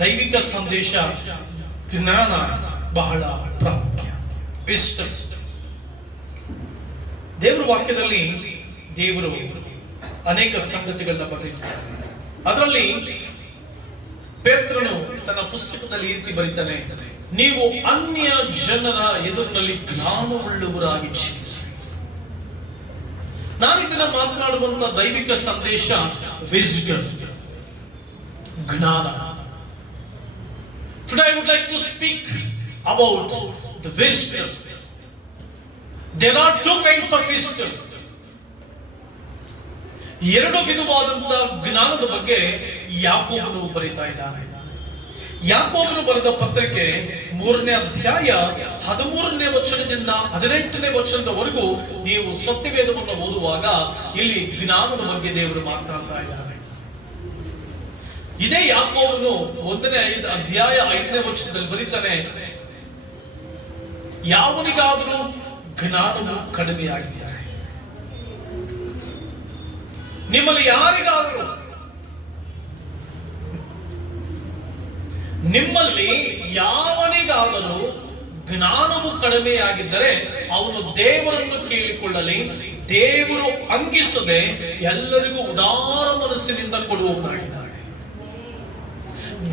ದೈವಿಕ ಸಂದೇಶ ಜ್ಞಾನ ಬಹಳ ಪ್ರಾಮುಖ್ಯ. ವಿಸ್ಡಮ್. ದೇವರ ವಾಕ್ಯದಲ್ಲಿ ದೇವರು ಅನೇಕ ಸಂಗತಿಗಳನ್ನ ಬರೆದಿದ್ದಾರೆ. ಅದರಲ್ಲಿ ಪೇತ್ರನು ತನ್ನ ಪುಸ್ತಕದಲ್ಲಿ ಈ ರೀತಿ ಬರೀತಾನೆ, ನೀವು ಅನ್ಯ ಜನರ ಎದುರಿನಲ್ಲಿ ಜ್ಞಾನವುಳ್ಳವರಾಗಿ ಜೀವಿಸಿ. ನಾನಿದನ್ನ ಮಾತನಾಡುವಂತ ದೈವಿಕ ಸಂದೇಶ ವಿಸ್ಡಮ್, ಜ್ಞಾನ. Today I would like to speak about the wisdom. There are two kinds of wisdom. ಎರಡು ವಿಧವಾದಂತ ಜ್ಞಾನದ ಬಗ್ಗೆ ಯಾಕೋಬನು ಬರೀತಾ ಇದ್ದಾನೆ. ಯಾಕೋಬನು ಬರೆದ ಪತ್ರಿಕೆ 3ನೇ ಅಧ್ಯಾಯ 13ನೇ ವಚನದಿಂದ 18ನೇ ವಚನದವರೆಗೂ ನೀವು ಸತ್ಯವೇದವನ್ನು ಓದುವಾಗ ಇಲ್ಲಿ ಜ್ಞಾನದ ಬಗ್ಗೆ ದೇವರು ಮಾತನಾಡ್ತಾ ಇದ್ದಾರೆ. ಇದೇ ಯಾಕೋಬನು 1ನೇ ಅಧ್ಯಾಯ 5ನೇ ವಚನದಲ್ಲಿ ಬರೀತಾನೆ, ಯಾವನಿಗಾದರೂ ಜ್ಞಾನವು ಕಡಿಮೆಯಾಗಿದ್ದಾರೆ. ನಿಮ್ಮಲ್ಲಿ ಯಾರಿಗಾದರೂ ಯಾವನಿಗಾದರೂ ಜ್ಞಾನವು ಕಡಿಮೆಯಾಗಿದ್ದರೆ ಅವನು ದೇವರನ್ನು ಕೇಳಿಕೊಳ್ಳಲಿ, ದೇವರು ಅಂಗಿಸದೆ ಎಲ್ಲರಿಗೂ ಉದಾರ ಮನಸ್ಸಿನಿಂದ ಕೊಡುವವನಾಗಿದ್ದಾನೆ.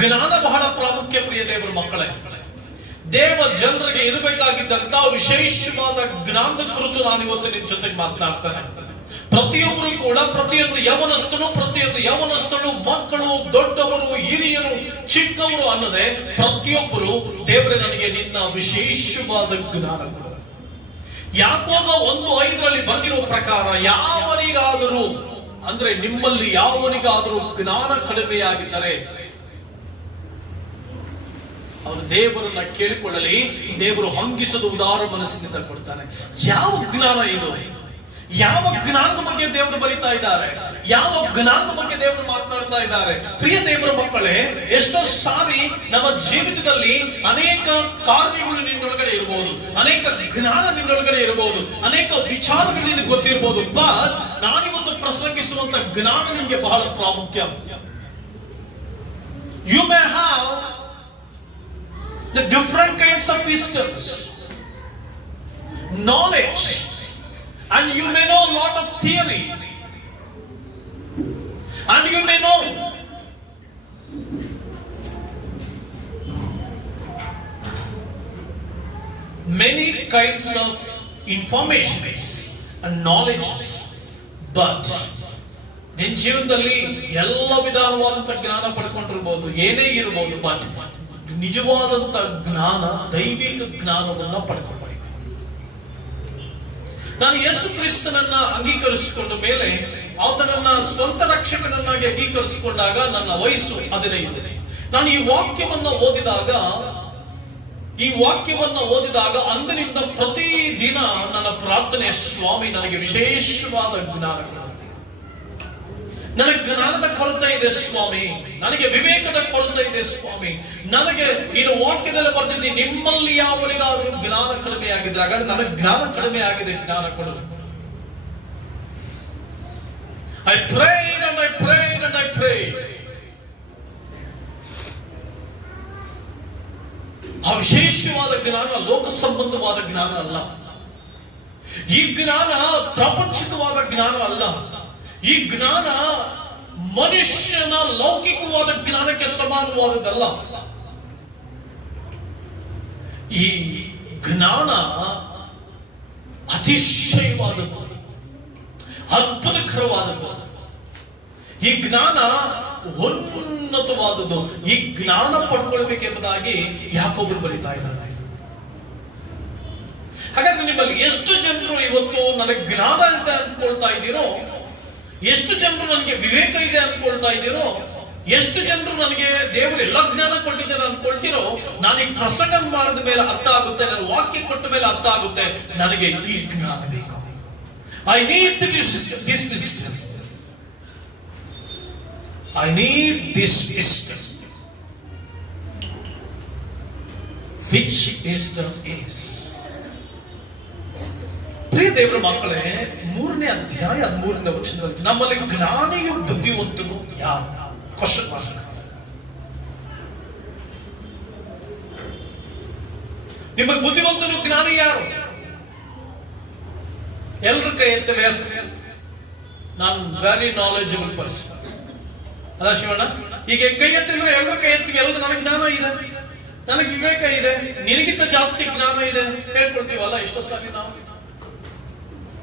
ಜ್ಞಾನ ಬಹಳ ಪ್ರಾಮುಖ್ಯ. ಪ್ರಿಯ ದೇವರ ಮಕ್ಕಳೇ, ದೇವ ಜನರಿಗೆ ಇರಬೇಕಾಗಿದ್ದಂತ ವಿಶೇಷವಾದ ಜ್ಞಾನದ ಕುರಿತು ನಾನು ಇವತ್ತು ನಿಮ್ ಜೊತೆಗೆ ಮಾತನಾಡ್ತೇನೆ. ಪ್ರತಿಯೊಬ್ಬರು ಕೂಡ, ಪ್ರತಿಯೊಂದು ಯವನಸ್ಥಳು, ಮಕ್ಕಳು, ದೊಡ್ಡವರು, ಹಿರಿಯರು, ಚಿಕ್ಕವರು ಅನ್ನದೆ ಪ್ರತಿಯೊಬ್ಬರು ದೇವರೇ ನನಗೆ ನಿನ್ನ ವಿಶೇಷವಾದ ಜ್ಞಾನ ಕೊಡು. ಯಾಕೋಬ 1:5 ಬರೆದಿರುವ ಪ್ರಕಾರ ಯಾವನಿಗಾದರೂ, ಅಂದ್ರೆ ನಿಮ್ಮಲ್ಲಿ ಯಾವನಿಗಾದರೂ ಜ್ಞಾನ ಕಡಿಮೆಯಾಗಿದ್ದರೆ ಅವರು ದೇವರನ್ನ ಕೇಳಿಕೊಳ್ಳಲಿ, ದೇವರು ಹಂಗಿಸದ ಉದಾರ ಮನಸ್ಸಿನಿಂದ ಕೊಡ್ತಾನೆ. ಯಾವ ಜ್ಞಾನ ಇದು? ಯಾವ ಜ್ಞಾನದ ಬಗ್ಗೆ ದೇವರು ಬರೀತಾ ಇದ್ದಾರೆ? ಯಾವ ಜ್ಞಾನದ ಬಗ್ಗೆ ದೇವರು ಮಾತನಾಡ್ತಾ ಇದ್ದಾರೆ? ಪ್ರಿಯ ದೇವರ ಮಕ್ಕಳೇ, ಎಷ್ಟೋ ಸಾರಿ ನಮ್ಮ ಜೀವಿತದಲ್ಲಿ ಅನೇಕ ಕಾರ್ಯಗಳು ನಿನ್ನೊಳಗಡೆ ಇರಬಹುದು, ಅನೇಕ ಜ್ಞಾನ ನಿನ್ನೊಳಗಡೆ ಇರಬಹುದು, ಅನೇಕ ವಿಚಾರಗಳು ನಿನಗೆ ಗೊತ್ತಿರಬಹುದು. ಬಟ್ ನಾನಿವತ್ತು ಪ್ರಸಂಗಿಸುವಂತ ಜ್ಞಾನ ನಿಮಗೆ ಬಹಳ ಪ್ರಾಮುಖ್ಯ. You may have the different kinds of wisdoms, knowledge, and you may know a lot of theory, and you may know many kinds of informations and knowledges, but ನಿನ್ನ ಜೀವನದಲ್ಲಿ ಎಲ್ಲ ವಿಧಾನವಾದಂತ ಜ್ಞಾನ ಪಡ್ಕೊಂಡಿರ್ಬೋದು, ಏನೇ ಇರಬಹುದು, ಬಟ್ ನಿಜವಾದಂತ ಜ್ಞಾನ, ದೈವಿಕ ಜ್ಞಾನವನ್ನ ಪಡ್ಕೊಳ್ಬೇಕು. ನಾನು ಯೇಸು ಕ್ರಿಸ್ತನನ್ನ ಅಂಗೀಕರಿಸಿಕೊಂಡ ಮೇಲೆ, ಆತನನ್ನ ಸ್ವಂತ ರಕ್ಷಕನನ್ನಾಗಿ ಅಂಗೀಕರಿಸಿಕೊಂಡಾಗ ನನ್ನ ವಯಸ್ಸು 15. ನಾನು ಈ ವಾಕ್ಯವನ್ನ ಓದಿದಾಗ ಅಂದಿನಿಂದ ಪ್ರತಿದಿನ ನನ್ನ ಪ್ರಾರ್ಥನೆ, ಸ್ವಾಮಿ ನನಗೆ ವಿಶೇಷವಾದ ಜ್ಞಾನ ಕೊಡು. ನನಗೆ ಜ್ಞಾನದ ಕೊರತೆ ಇದೆ ಸ್ವಾಮಿ, ನನಗೆ ವಿವೇಕದ ಕೊರತೆ ಇದೆ ಸ್ವಾಮಿ. ನನಗೆ ನೀನು ವಾಕ್ಯದಲ್ಲಿ ಬರ್ತಿದ್ದಿ, ನಿಮ್ಮಲ್ಲಿ ಯಾವನಿಗಾದ್ರೂ ಜ್ಞಾನ ಕಡಿಮೆ ಆಗಿದ್ರೆ, ಹಾಗಾದ್ರೆ ನನಗೆ ಜ್ಞಾನ ಕಡಿಮೆ ಆಗಿದೆ, ಜ್ಞಾನ ಕೊಡು. I prayed and I prayed and I prayed. ಆ ವಿಶೇಷವಾದ ಜ್ಞಾನ ಲೋಕ ಸಂಬಂಧವಾದ ಜ್ಞಾನ ಅಲ್ಲ. ಈ ಜ್ಞಾನ ಪ್ರಾಪಂಚಿಕವಾದ ಜ್ಞಾನ ಅಲ್ಲ. ಈ ಜ್ಞಾನ ಮನುಷ್ಯನ ಲೌಕಿಕವಾದ ಜ್ಞಾನಕ್ಕೆ ಸಮಾನವಾದದ್ದಲ್ಲ. ಈ ಜ್ಞಾನ ಅತಿಶಯವಾದದ್ದು, ಅದ್ಭುತಕರವಾದದ್ದು. ಈ ಜ್ಞಾನ ಉನ್ನತವಾದದ್ದು. ಈ ಜ್ಞಾನ ಪಡ್ಕೊಳ್ಬೇಕೆಂಬುದಾಗಿ ಯಾಕೋಬನು ಬರೀತಾ ಇದ್ದಾನೆ. ಹಾಗಾದ್ರೆ ನಿಮ್ಮಲ್ಲಿ ಎಷ್ಟು ಜನರು ಇವತ್ತು ನನಗೆ ಜ್ಞಾನ ಇದೆ ಅಂದ್ಕೊಳ್ತಾ ಇದ್ದೀರೋ, ಎಷ್ಟು ಜನರು ನನಗೆ ವಿವೇಕ ಇದೆ ಅಂದ್ಕೊಳ್ತಾ ಇದ್ದೀರೋ, ಎಷ್ಟು ಜನರು ನನಗೆ ದೇವರು ಎಲ್ಲ ಜ್ಞಾನ ಕೊಟ್ಟಿದ್ದಾರೆ ಅಂದ್ಕೊಳ್ತೀರೋ, ನಾನೀಗ ಪ್ರಸಂಗ ಮಾಡಿದ ಮೇಲೆ ಅರ್ಥ ಆಗುತ್ತೆ, ನನ್ನ ವಾಕ್ಯ ಕೊಟ್ಟ ಮೇಲೆ ಅರ್ಥ ಆಗುತ್ತೆ, ನನಗೆ ಈ ಜ್ಞಾನ ಬೇಕು. I need this wisdom. I need this wisdom. Which wisdom is? ಪ್ರಿಯ ದೇವರ ಮಕ್ಕಳೇ, 3ನೇ ಅಧ್ಯಾಯ 13ನೇ ವಚನದಲ್ಲಿ ನಮ್ಮಲ್ಲಿ ಜ್ಞಾನಿಯು ಬುದ್ಧಿವಂತನು ಯಾರು? Question mark. ನಿಮಗೆ ಬುದ್ಧಿವಂತನು ಜ್ಞಾನಿ ಯಾರು? ಎಲ್ರ ಕೈ ಎತ್ತವೆ. ನಾನು ವೆರಿ ನಾಲೆಜಬಲ್ ಪರ್ಸನ್ ಅದ ಶಿವಣ್ಣ. ಈಗ ಕೈ ಎತ್ತಿದ್ರೆ ಎಲ್ರ ಕೈ ಎತ್ತಿವಿ. ಎಲ್ರು ನನಗೆ ಜ್ಞಾನ ಇದೆ, ನನಗೆ ವಿವೇಕ ಇದೆ, ನಿನಗಿಂತ ಜಾಸ್ತಿ ಜ್ಞಾನ ಇದೆ ಹೇಳ್ಕೊಳ್ತೀವಲ್ಲ ಎಷ್ಟೋ ಸಾರಿ ನಾವು.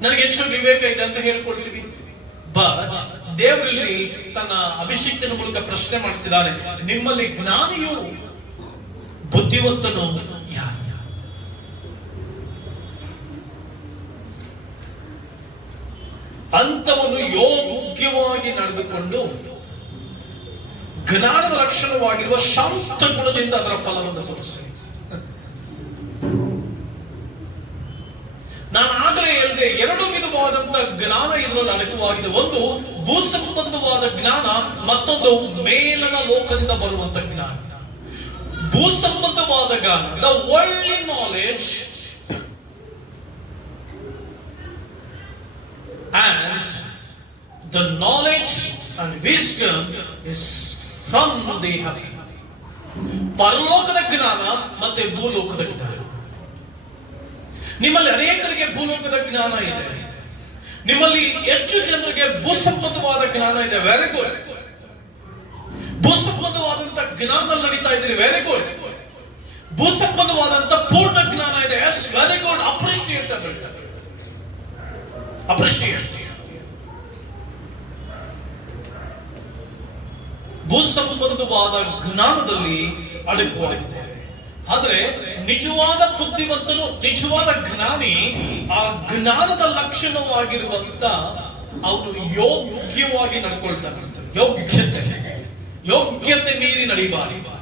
ನನಗೆ ಹೆಚ್ಚು ವಿವೇಕ ಇದೆ ಅಂತ ಹೇಳ್ಕೊಳ್ತೀವಿ. ಬಟ್ ದೇವರಲ್ಲಿ ತನ್ನ ಅಭಿಷೇಕದ ಮೂಲಕ ಪ್ರಶ್ನೆ ಮಾಡ್ತಿದ್ದಾನೆ, ನಿಮ್ಮಲ್ಲಿ ಜ್ಞಾನಿಯು ಬುದ್ಧಿವಂತನು ಯಾರು? ಅಂತವನು ಯೋಗ್ಯವಾಗಿ ನಡೆದುಕೊಂಡು ಜ್ಞಾನದ ಲಕ್ಷಣವಾಗಿರುವ ಶಾಂತ ಗುಣದಿಂದ ಅದರ ಫಲವನ್ನು ತೋರಿಸಿ. ನಾನು ಆಗಲೇ ಹೇಳಿದೆ, ಎರಡು ವಿಧವಾದಂತಹ ಜ್ಞಾನ ಇದರಲ್ಲಿ ಅಡಕವಾಗಿದೆ. ಒಂದು ಭೂಸಂಬಂಧವಾದ ಜ್ಞಾನ, ಮತ್ತೊಂದು ಮೇಲನ ಲೋಕದಿಂದ ಬರುವಂತ ಜ್ಞಾನ. ಭೂಸಂಬಂಧವಾದ ಜ್ಞಾನ, the worldly knowledge, and the knowledge and wisdom is from the heaven. ಪರಲೋಕದ ಜ್ಞಾನ ಮತ್ತೆ ಭೂಲೋಕದ ಜ್ಞಾನ. ನಿಮ್ಮಲ್ಲಿ ಅನೇಕರಿಗೆ ಭೂಲೋಕದ ಜ್ಞಾನ ಇದೆ, ನಿಮ್ಮಲ್ಲಿ ಹೆಚ್ಚು ಜನರಿಗೆ ಭೂಸಂಬಂಧವಾದ ಜ್ಞಾನ ಇದೆ. Very good. ಭೂಸಂಬಂಧವಾದಂತ ಜ್ಞಾನದಲ್ಲಿ ನಡೀತಾ ಇದ್ದೀರಿ. Very good. ಭೂಸಂಬಂಧವಾದಂತ ಪೂರ್ಣ ಜ್ಞಾನ ಇದೆ. Yes, very good. ಅಪ್ರಿಷಿಯೇಟಬಲ್. ಭೂಸಂಬಂಧವಾದ ಜ್ಞಾನದಲ್ಲಿ ಅಡಕವಾಗಿದ್ದೇವೆ. ಆದ್ರೆ ನಿಜವಾದ ಬುದ್ಧಿವಂತನು, ನಿಜವಾದ ಜ್ಞಾನಿ, ಆ ಜ್ಞಾನದ ಲಕ್ಷಣವಾಗಿರುವಂತ ಅವನು ಯೋಗ್ಯವಾಗಿ ನಡ್ಕೊಳ್ತಾನಂತ. ಯೋಗ್ಯತೆ ಮೀರಿ ನಡಿಬಾರದು.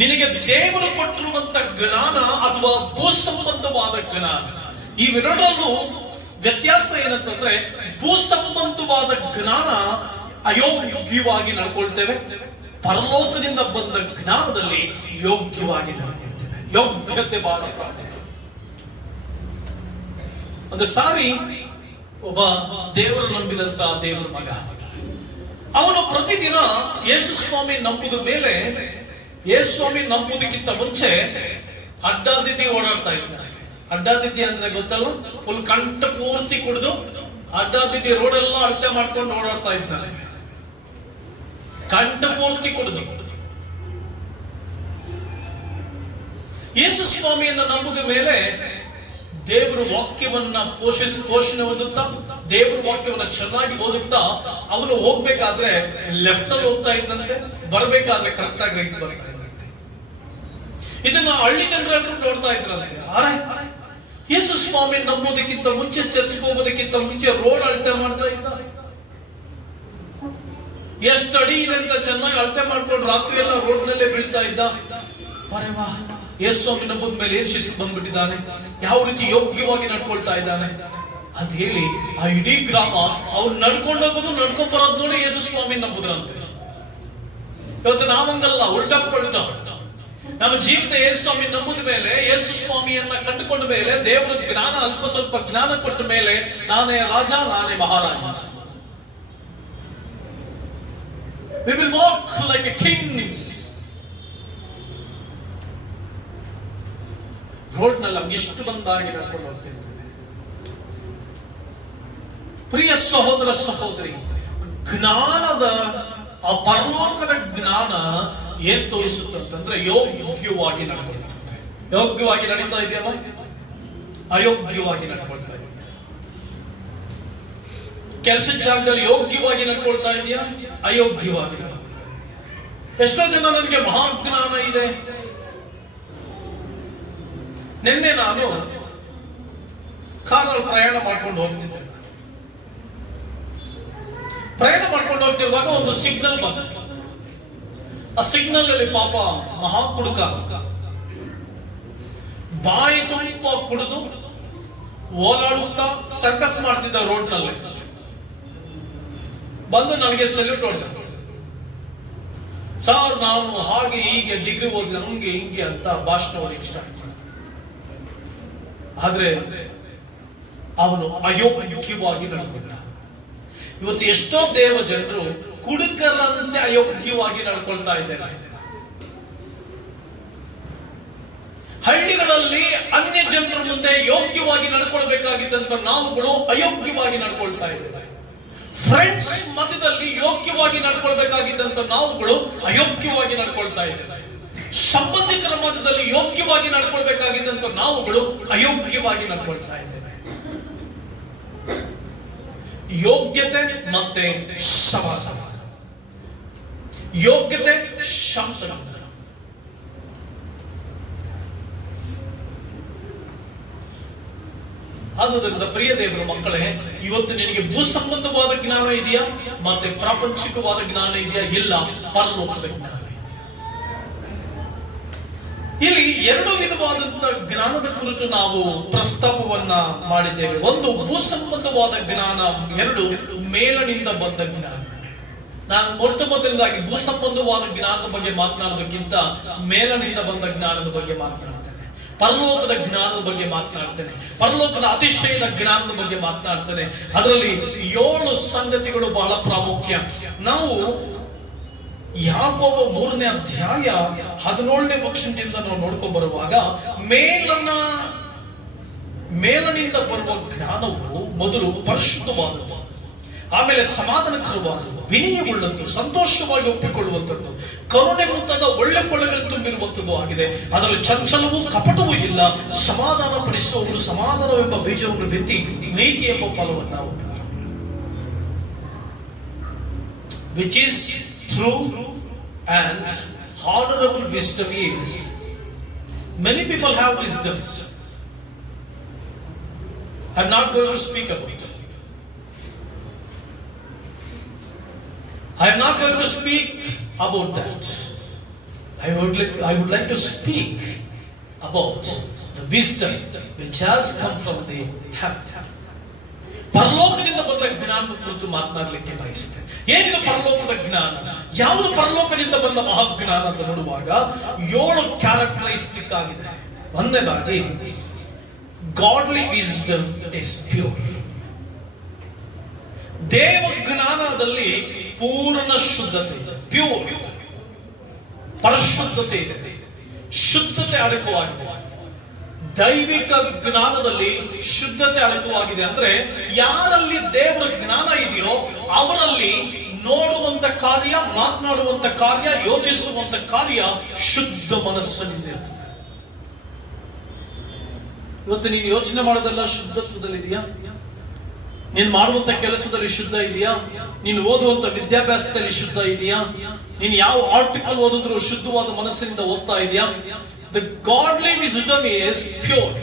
ನಿನಗೆ ದೇವರು ಕೊಟ್ಟಿರುವಂತ ಜ್ಞಾನ ಅಥವಾ ಭೂಸಂಬಂಧವಾದ ಜ್ಞಾನ, ಇವೆರಡರಲ್ಲೂ ವ್ಯತ್ಯಾಸ ಏನಂತಂದ್ರೆ, ಭೂಸಂಬಂಧವಾದ ಜ್ಞಾನ ಅಯೋಗ್ಯವಾಗಿ ನಡ್ಕೊಳ್ತೇವೆ, ಪರಲೋಕದಿಂದ ಬಂದ ಜ್ಞಾನದಲ್ಲಿ ಯೋಗ್ಯವಾಗಿ ನಡ್ಕೊಳ್ತೇವೆ. ಯೋಗ್ಯತೆ ಬಹಳ ಪ್ರಾಮುಖ್ಯ. ಒಂದು ಸಾರಿ ಒಬ್ಬ ದೇವರು ನಂಬಿದಂತ ದೇವರ ಮಗ, ಅವನು ಪ್ರತಿದಿನ ಯೇಸು ಸ್ವಾಮಿ ನಂಬುದ ಮೇಲೆ, ಯೇಸು ಸ್ವಾಮಿ ನಂಬುದಕ್ಕಿಂತ ಮುಂಚೆ ಅಡ್ಡಾದಿಡ್ಡಿ ಓಡಾಡ್ತಾ ಇದ್ದ. ಅಡ್ಡಾದಿಡ್ಡಿ ಅಂದ್ರೆ ಗೊತ್ತಲ್ಲ, ಫುಲ್ ಕಂಠ ಪೂರ್ತಿ ಕುಡಿದು ಅಡ್ಡಾದಿಡ್ಡಿ ರೋಡ್ ಎಲ್ಲ ಅಳತೆ ಮಾಡ್ಕೊಂಡು ಓಡಾಡ್ತಾ ಇದ್ದ. ಕಂಠ ಪೂರ್ತಿ ಕುಡಿದು ಯೇಸು ಸ್ವಾಮಿಯನ್ನ ನಂಬುದ ಮೇಲೆ ದೇವರ ವಾಕ್ಯವನ್ನ ಪೋಷಣೆ ಓದುತ್ತಾ, ದೇವರ ವಾಕ್ಯವನ್ನ ಚೆನ್ನಾಗಿ ಓದುತ್ತಾ ಅವನು ಹೋಗ್ಬೇಕಾದ್ರೆ ಲೆಫ್ಟ್ ಅಲ್ಲಿ ಹೋಗ್ತಾ ಇದ್ದಂತೆ, ಬರಬೇಕಾದ್ರೆ ಕರೆಕ್ಟ್ ಆಗಿ ರೈಟ್ ಬರ್ತಾ ಇದ್ದಂತೆ. ಇದನ್ನ ಹಳ್ಳಿ ಜನರೆಲ್ಲರೂ ನೋಡ್ತಾ ಇದ್ರಂತೆ. ಯೇಸು ಸ್ವಾಮಿ ನಂಬೋದಕ್ಕಿಂತ ಮುಂಚೆ, ಚರ್ಚ್ಗೆ ಹೋಗೋದಕ್ಕಿಂತ ಮುಂಚೆ ರೋಡ್ ಅಳತೆ ಮಾಡ್ತಾ ಇದ್ದ. ಎಷ್ಟು ಅಡಿ ಇದೆ ಅಂತ ಚೆನ್ನಾಗಿ ಅಳತೆ ಮಾಡ್ಕೊಂಡು ರಾತ್ರಿ ಎಲ್ಲ ರೋಡ್ ನಲ್ಲೇ ಬೀಳ್ತಾ ಇದ್ದ. ಅರೆ ವಾ, ಯೇಸು ಸ್ವಾಮಿ ನಂಬುದ ಮೇಲೆ ಏನ್ ಶಿಸ್ತು ಬಂದ್ಬಿಟ್ಟಿದ್ದಾನೆ, ಯಾವ ರೀತಿ ಯೋಗ್ಯವಾಗಿ ನಡ್ಕೊಳ್ತಾ ಇದ್ದಾನೆ ಅಂತ ಹೇಳಿ ಆ ಇಡೀ ಗ್ರಾಮ ಅವ್ನು ನಡ್ಕೊಂಡು ಹೋಗೋದು ನಡ್ಕೊಂಡ್ ಬರೋದು ನೋಡಿ ಯೇಸು ಸ್ವಾಮಿ ನಂಬುದ್ರಂತೆ. ಇವತ್ತು ನಾವಂಗಲ್ಲ, ಉಲ್ಟಾ ಪಲ್ಟಾ. ನಮ್ಮ ಜೀವಿತ ಯೇಸು ಸ್ವಾಮಿ ನಂಬುದ ಮೇಲೆ, ಯೇಸು ಸ್ವಾಮಿಯನ್ನ ಕಂಡುಕೊಂಡ ಮೇಲೆ, ದೇವರ ಜ್ಞಾನ ಅಲ್ಪ ಸ್ವಲ್ಪ ಜ್ಞಾನ ಕೊಟ್ಟ ಮೇಲೆ ನಾನೇ ರಾಜ, ನಾನೇ ಮಹಾರಾಜ. We will walk like a kings. Road ನಲ್ಲಿ ಇಷ್ಟು ಬಂದಾಗಿ ನಡ್ಕೊಂಡು ಹೋಗ್ತಿರ್ತೇವೆ. ಪ್ರಿಯ ಸಹೋದರ ಸಹೋದರಿ, ಜ್ಞಾನದ ಆ ಪರಲೋಕದ ಜ್ಞಾನ ಏನ್ ತೋರಿಸುತ್ತಂತಂದ್ರೆ ಯೋಗ್ಯವಾಗಿ ನಡ್ಕೊಳ್ತದೆ. ಯೋಗ್ಯವಾಗಿ ನಡೀತಾ ಇದೆಯಲ್ಲ, ಅಯೋಗ್ಯವಾಗಿ ನಡ್ಕೊಳ್ತಾ ಇದೆಯಾ? ಕೆಲಸದ ಜಾಗದಲ್ಲಿ ಯೋಗ್ಯವಾಗಿ ನಡ್ಕೊಳ್ತಾ ಇದೆಯಾ, ಅಯೋಗ್ಯವಾಗಿ ನಡ್ಕೊಳ್ತಾ ಇದೆಯಾ? ಎಷ್ಟೋ ಜನ ನನಗೆ ಮಹಾಜ್ಞಾನ ಇದೆ. ನಿನ್ನೆ ನಾನು ಕಾರಲ್ಲಿ ಪ್ರಯಾಣ ಮಾಡ್ಕೊಂಡು ಹೋಗ್ತಿದ್ದೆ. ಪ್ರಯಾಣ ಮಾಡ್ಕೊಂಡು ಹೋಗ್ತಿರುವಾಗ ಒಂದು ಸಿಗ್ನಲ್ ಬಂತು. ಆ ಸಿಗ್ನಲ್ ಅಲ್ಲಿ ಪಾಪ ಮಹಾ ಕುಡುಕ ಬಾಯಿ ತುಂಬ ಕುಡಿದು ಓಲಾಡುತ್ತಾ ಸರ್ಕಸ್ ಮಾಡ್ತಿದ್ದ ರೋಡ್ ನಲ್ಲಿ. ಬಂದು ನನಗೆ ಸಲ್ಯೂಟ್ ಹೊಡೆದ. ಸರ್, ನಾನು ಹಾಗೆ ಹೀಗೆ ಡಿಗ್ರಿ ಓದಿದೆ, ಹಂಗೆ ಹಿಂಗೆ ಅಂತ ಭಾಷಣ ಓದಕ್ಕೆ ಸ್ಟಾರ್ಟ್ ಮಾಡಿದ. ಆದ್ರೆ ಅವನು ಅಯೋಗ್ಯವಾಗಿ ನಡ್ಕೊಂಡ. ಇವತ್ತು ಎಷ್ಟೋ ದೇವ ಜನರು ಕುಡುಕರಂತೆ ಅಯೋಗ್ಯವಾಗಿ ನಡ್ಕೊಳ್ತಾ ಇದ್ದಾರೆ. ಹಳ್ಳಿಗಳಲ್ಲಿ ಅನ್ಯ ಜನರ ಮುಂದೆ ಯೋಗ್ಯವಾಗಿ ನಡ್ಕೊಳ್ಬೇಕಾಗಿದ್ದಂತ ನಾವುಗಳು ಅಯೋಗ್ಯವಾಗಿ ನಡ್ಕೊಳ್ತಾ ಇದ್ದೇವೆ. ಫ್ರೆಂಡ್ಸ್ ಮಧ್ಯದಲ್ಲಿ ಯೋಗ್ಯವಾಗಿ ನಡ್ಕೊಳ್ಬೇಕಾಗಿದ್ದಂತ ನಾವುಗಳು ಅಯೋಗ್ಯವಾಗಿ ನಡ್ಕೊಳ್ತಾ ಇದ್ದೇವೆ. ಸಂಬಂಧಿಕರ ಮಧ್ಯದಲ್ಲಿ ಯೋಗ್ಯವಾಗಿ ನಡ್ಕೊಳ್ಬೇಕಾಗಿದ್ದಂತ ನಾವುಗಳು ಅಯೋಗ್ಯವಾಗಿ ನಡ್ಕೊಳ್ತಾ ಇದ್ದೇವೆ. ಯೋಗ್ಯತೆ ಮತ್ತೆ ಸಮಾಧಾನ, ಯೋಗ್ಯತೆ ಶಾಂತತೆ. ಆದುದರಿಂದ ಪ್ರಿಯ ದೇವರ ಮಕ್ಕಳೇ, ಇವತ್ತು ನಿನಗೆ ಭೂ ಸಂಬಂಧವಾದ ಜ್ಞಾನ ಇದೆಯಾ ಮತ್ತೆ ಪ್ರಾಪಂಚಿಕವಾದ ಜ್ಞಾನ ಇದೆಯಾ? ಇಲ್ಲ, ಪರಲೋಕದ ಜ್ಞಾನ ಇದೆ. ಇಲ್ಲಿ ಎರಡು ವಿಧವಾದಂತಹ ಜ್ಞಾನದ ಕುರಿತು ನಾವು ಪ್ರಸ್ತಾಪವನ್ನ ಮಾಡಿದ್ದೇವೆ. ಒಂದು ಭೂ ಸಂಬಂಧವಾದ ಜ್ಞಾನ, ಎರಡು ಮೇಲನಿಂದ ಬಂದ ಜ್ಞಾನ. ನಾನು ಮೊಟ್ಟ ಮೊದಲದಾಗಿ ಭೂ ಸಂಬಂಧವಾದ ಜ್ಞಾನದ ಬಗ್ಗೆ ಮಾತನಾಡೋದಕ್ಕಿಂತ ಮೇಲನಿಂದ ಬಂದ ಜ್ಞಾನದ ಬಗ್ಗೆ ಮಾತನಾಡ್ತೇನೆ. ಪರಲೋಕದ ಜ್ಞಾನದ ಬಗ್ಗೆ ಮಾತನಾಡ್ತೇನೆ. ಪರಲೋಕದ ಅತಿಶಯದ ಜ್ಞಾನದ ಬಗ್ಗೆ ಮಾತನಾಡ್ತೇನೆ. ಅದರಲ್ಲಿ 7 ಸಂಗತಿಗಳು ಬಹಳ ಪ್ರಾಮುಖ್ಯ. ನಾವು ಯಾಕೋಬ 3ನೇ ಅಧ್ಯಾಯ 17ನೇ ವಚನದಿಂದ ನಾವು ನೋಡ್ಕೊಂಡು ಬರುವಾಗ ಮೇಲನಿಂದ ಬರುವ ಜ್ಞಾನವು ಮೊದಲು ಪರಿಶುದ್ಧವಾದದ್ದು, ಆಮೇಲೆ ಸಮಾಧಾನಕರವಾದದ್ದು, ವಿನಯವುಳ್ಳದ್ದು, ಸಂತೋಷವಾಗಿ ಒಪ್ಪಿಕೊಳ್ಳುವಂಥದ್ದು, ಕರುಣೆ ಮುಂತಾದ ಒಳ್ಳೆ ಫಲಗಳು ತುಂಬಿರುವಂಥದ್ದು ಆಗಿದೆ. ಅದರಲ್ಲಿ ಚಂಚಲವೂ ಕಪಟವೂ ಇಲ್ಲ. ಸಮಾಧಾನ ಪಡಿಸುವವರು ಸಮಾಧಾನವೆಂಬ ಬೀಜವನ್ನು ಬಿತ್ತಿ ನೀತಿ ಎಂಬ ಫಲವನ್ನು ಹೊಂದಿದ್ದಾರೆ. Which is true and honorable wisdom is, many people have wisdoms. I'm not going to speak about it. I am not going to speak about that. I would like to speak about the wisdom which has come from the heaven. ಪರಲೋಕದಿಂದ ಬಂದ ಜ್ಞಾನದ ಕುರಿತು ಮಾತನಾಡಲಿಕ್ಕೆ ಬಯಸ್ತೇನೆ. ಏನಿದೆ ಪರಲೋಕದ ಜ್ಞಾನ? ಯಾವುದು ಪರಲೋಕದಿಂದ ಬಂದ ಮಹಾಜ್ಞಾನ ಅಂತ ನೋಡುವಾಗ 7 ಕ್ಯಾರೆಕ್ಟರಿಸ್ಟಿಕ್ ಆಗಿದೆ. ಒಂದನೇದಾಗಿ, ಗಾಡ್ಲಿ ವಿಸ್ಡಮ್ ಇಸ್ ಪ್ಯೂರ್. ದೇವ ಜ್ಞಾನದಲ್ಲಿ ಪೂರ್ಣ ಶುದ್ಧತೆ ಇದೆ, ಪ್ಯೂರ್, ಪರಿಶುದ್ಧತೆ ಇದೆ, ಶುದ್ಧತೆ ಅಡಕವಾಗಿದೆ. ದೈವಿಕ ಜ್ಞಾನದಲ್ಲಿ ಶುದ್ಧತೆ ಅಡಕವಾಗಿದೆ. ಅಂದ್ರೆ ಯಾರಲ್ಲಿ ದೇವರ ಜ್ಞಾನ ಇದೆಯೋ ಅವರಲ್ಲಿ ನೋಡುವಂತ ಕಾರ್ಯ, ಮಾತನಾಡುವಂತ ಕಾರ್ಯ, ಯೋಚಿಸುವಂತ ಕಾರ್ಯ ಶುದ್ಧ ಮನಸ್ಸಿನಿಂದ ಇರ್ತದೆ. ಇವತ್ತು ನೀನು ಯೋಚನೆ ಮಾಡೋದೆಲ್ಲ ಶುದ್ಧತ್ವದಲ್ಲಿ ಇದೆಯಾ? ನೀನು ಮಾಡುವಂತ ಕೆಲಸದಲ್ಲಿ ಶುದ್ಧ ಇದೆಯಾ? ನೀನು ಓದುವಂತ ವಿದ್ಯಾಭ್ಯಾಸದಲ್ಲಿ ಶುದ್ಧ ಇದೆಯಾ? ನೀನು ಯಾವ ಆರ್ಟಿಕಲ್ ಓದಿದ್ರು ಶುದ್ಧವಾದ ಮನಸ್ಸಿನಿಂದ ಓದ್ತಾ ಇದೆಯಾ? The godly wisdom is pure.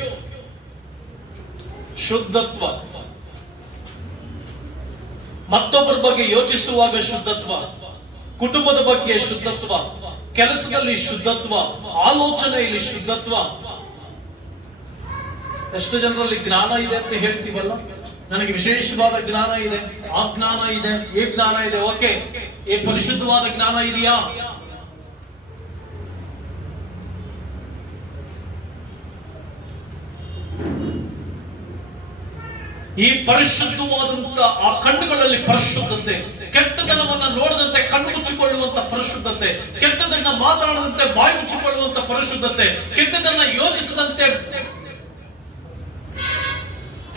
ಶುದ್ಧತ್ವ. ಮತ್ತೊಬ್ಬರ ಬಗ್ಗೆ ಯೋಚಿಸುವಾಗ ಶುದ್ಧತ್ವ, ಕುಟುಂಬದ ಬಗ್ಗೆ ಶುದ್ಧತ್ವ, ಕೆಲಸದಲ್ಲಿ ಶುದ್ಧತ್ವ, ಆಲೋಚನೆಯಲ್ಲಿ ಶುದ್ಧತ್ವ. ಎಷ್ಟು ಜನರಲ್ಲಿ ಜ್ಞಾನ ಇದೆ ಅಂತ ಹೇಳ್ತೀವಲ್ಲ, ನನಗೆ ವಿಶೇಷವಾದ ಜ್ಞಾನ ಇದೆ, ಆ ಜ್ಞಾನ ಇದೆ, ಈ ಜ್ಞಾನ ಇದೆ. ಓಕೆ, ಈ ಪರಿಶುದ್ಧವಾದ ಜ್ಞಾನ ಇದೆಯಾ? ಈ ಪರಿಶುದ್ಧವಾದಂತ ಆ ಕಣ್ಣುಗಳಲ್ಲಿ ಪರಿಶುದ್ಧತೆ, ಕೆಟ್ಟತನವನ್ನ ನೋಡದಂತೆ ಕಣ್ಣು ಮುಚ್ಚಿಕೊಳ್ಳುವಂತ ಪರಿಶುದ್ಧತೆ, ಕೆಟ್ಟದನ್ನ ಮಾತನಾಡದಂತೆ ಬಾಯಿ ಮುಚ್ಚಿಕೊಳ್ಳುವಂತ ಪರಿಶುದ್ಧತೆ, ಕೆಟ್ಟದನ್ನ ಯೋಚಿಸದಂತೆ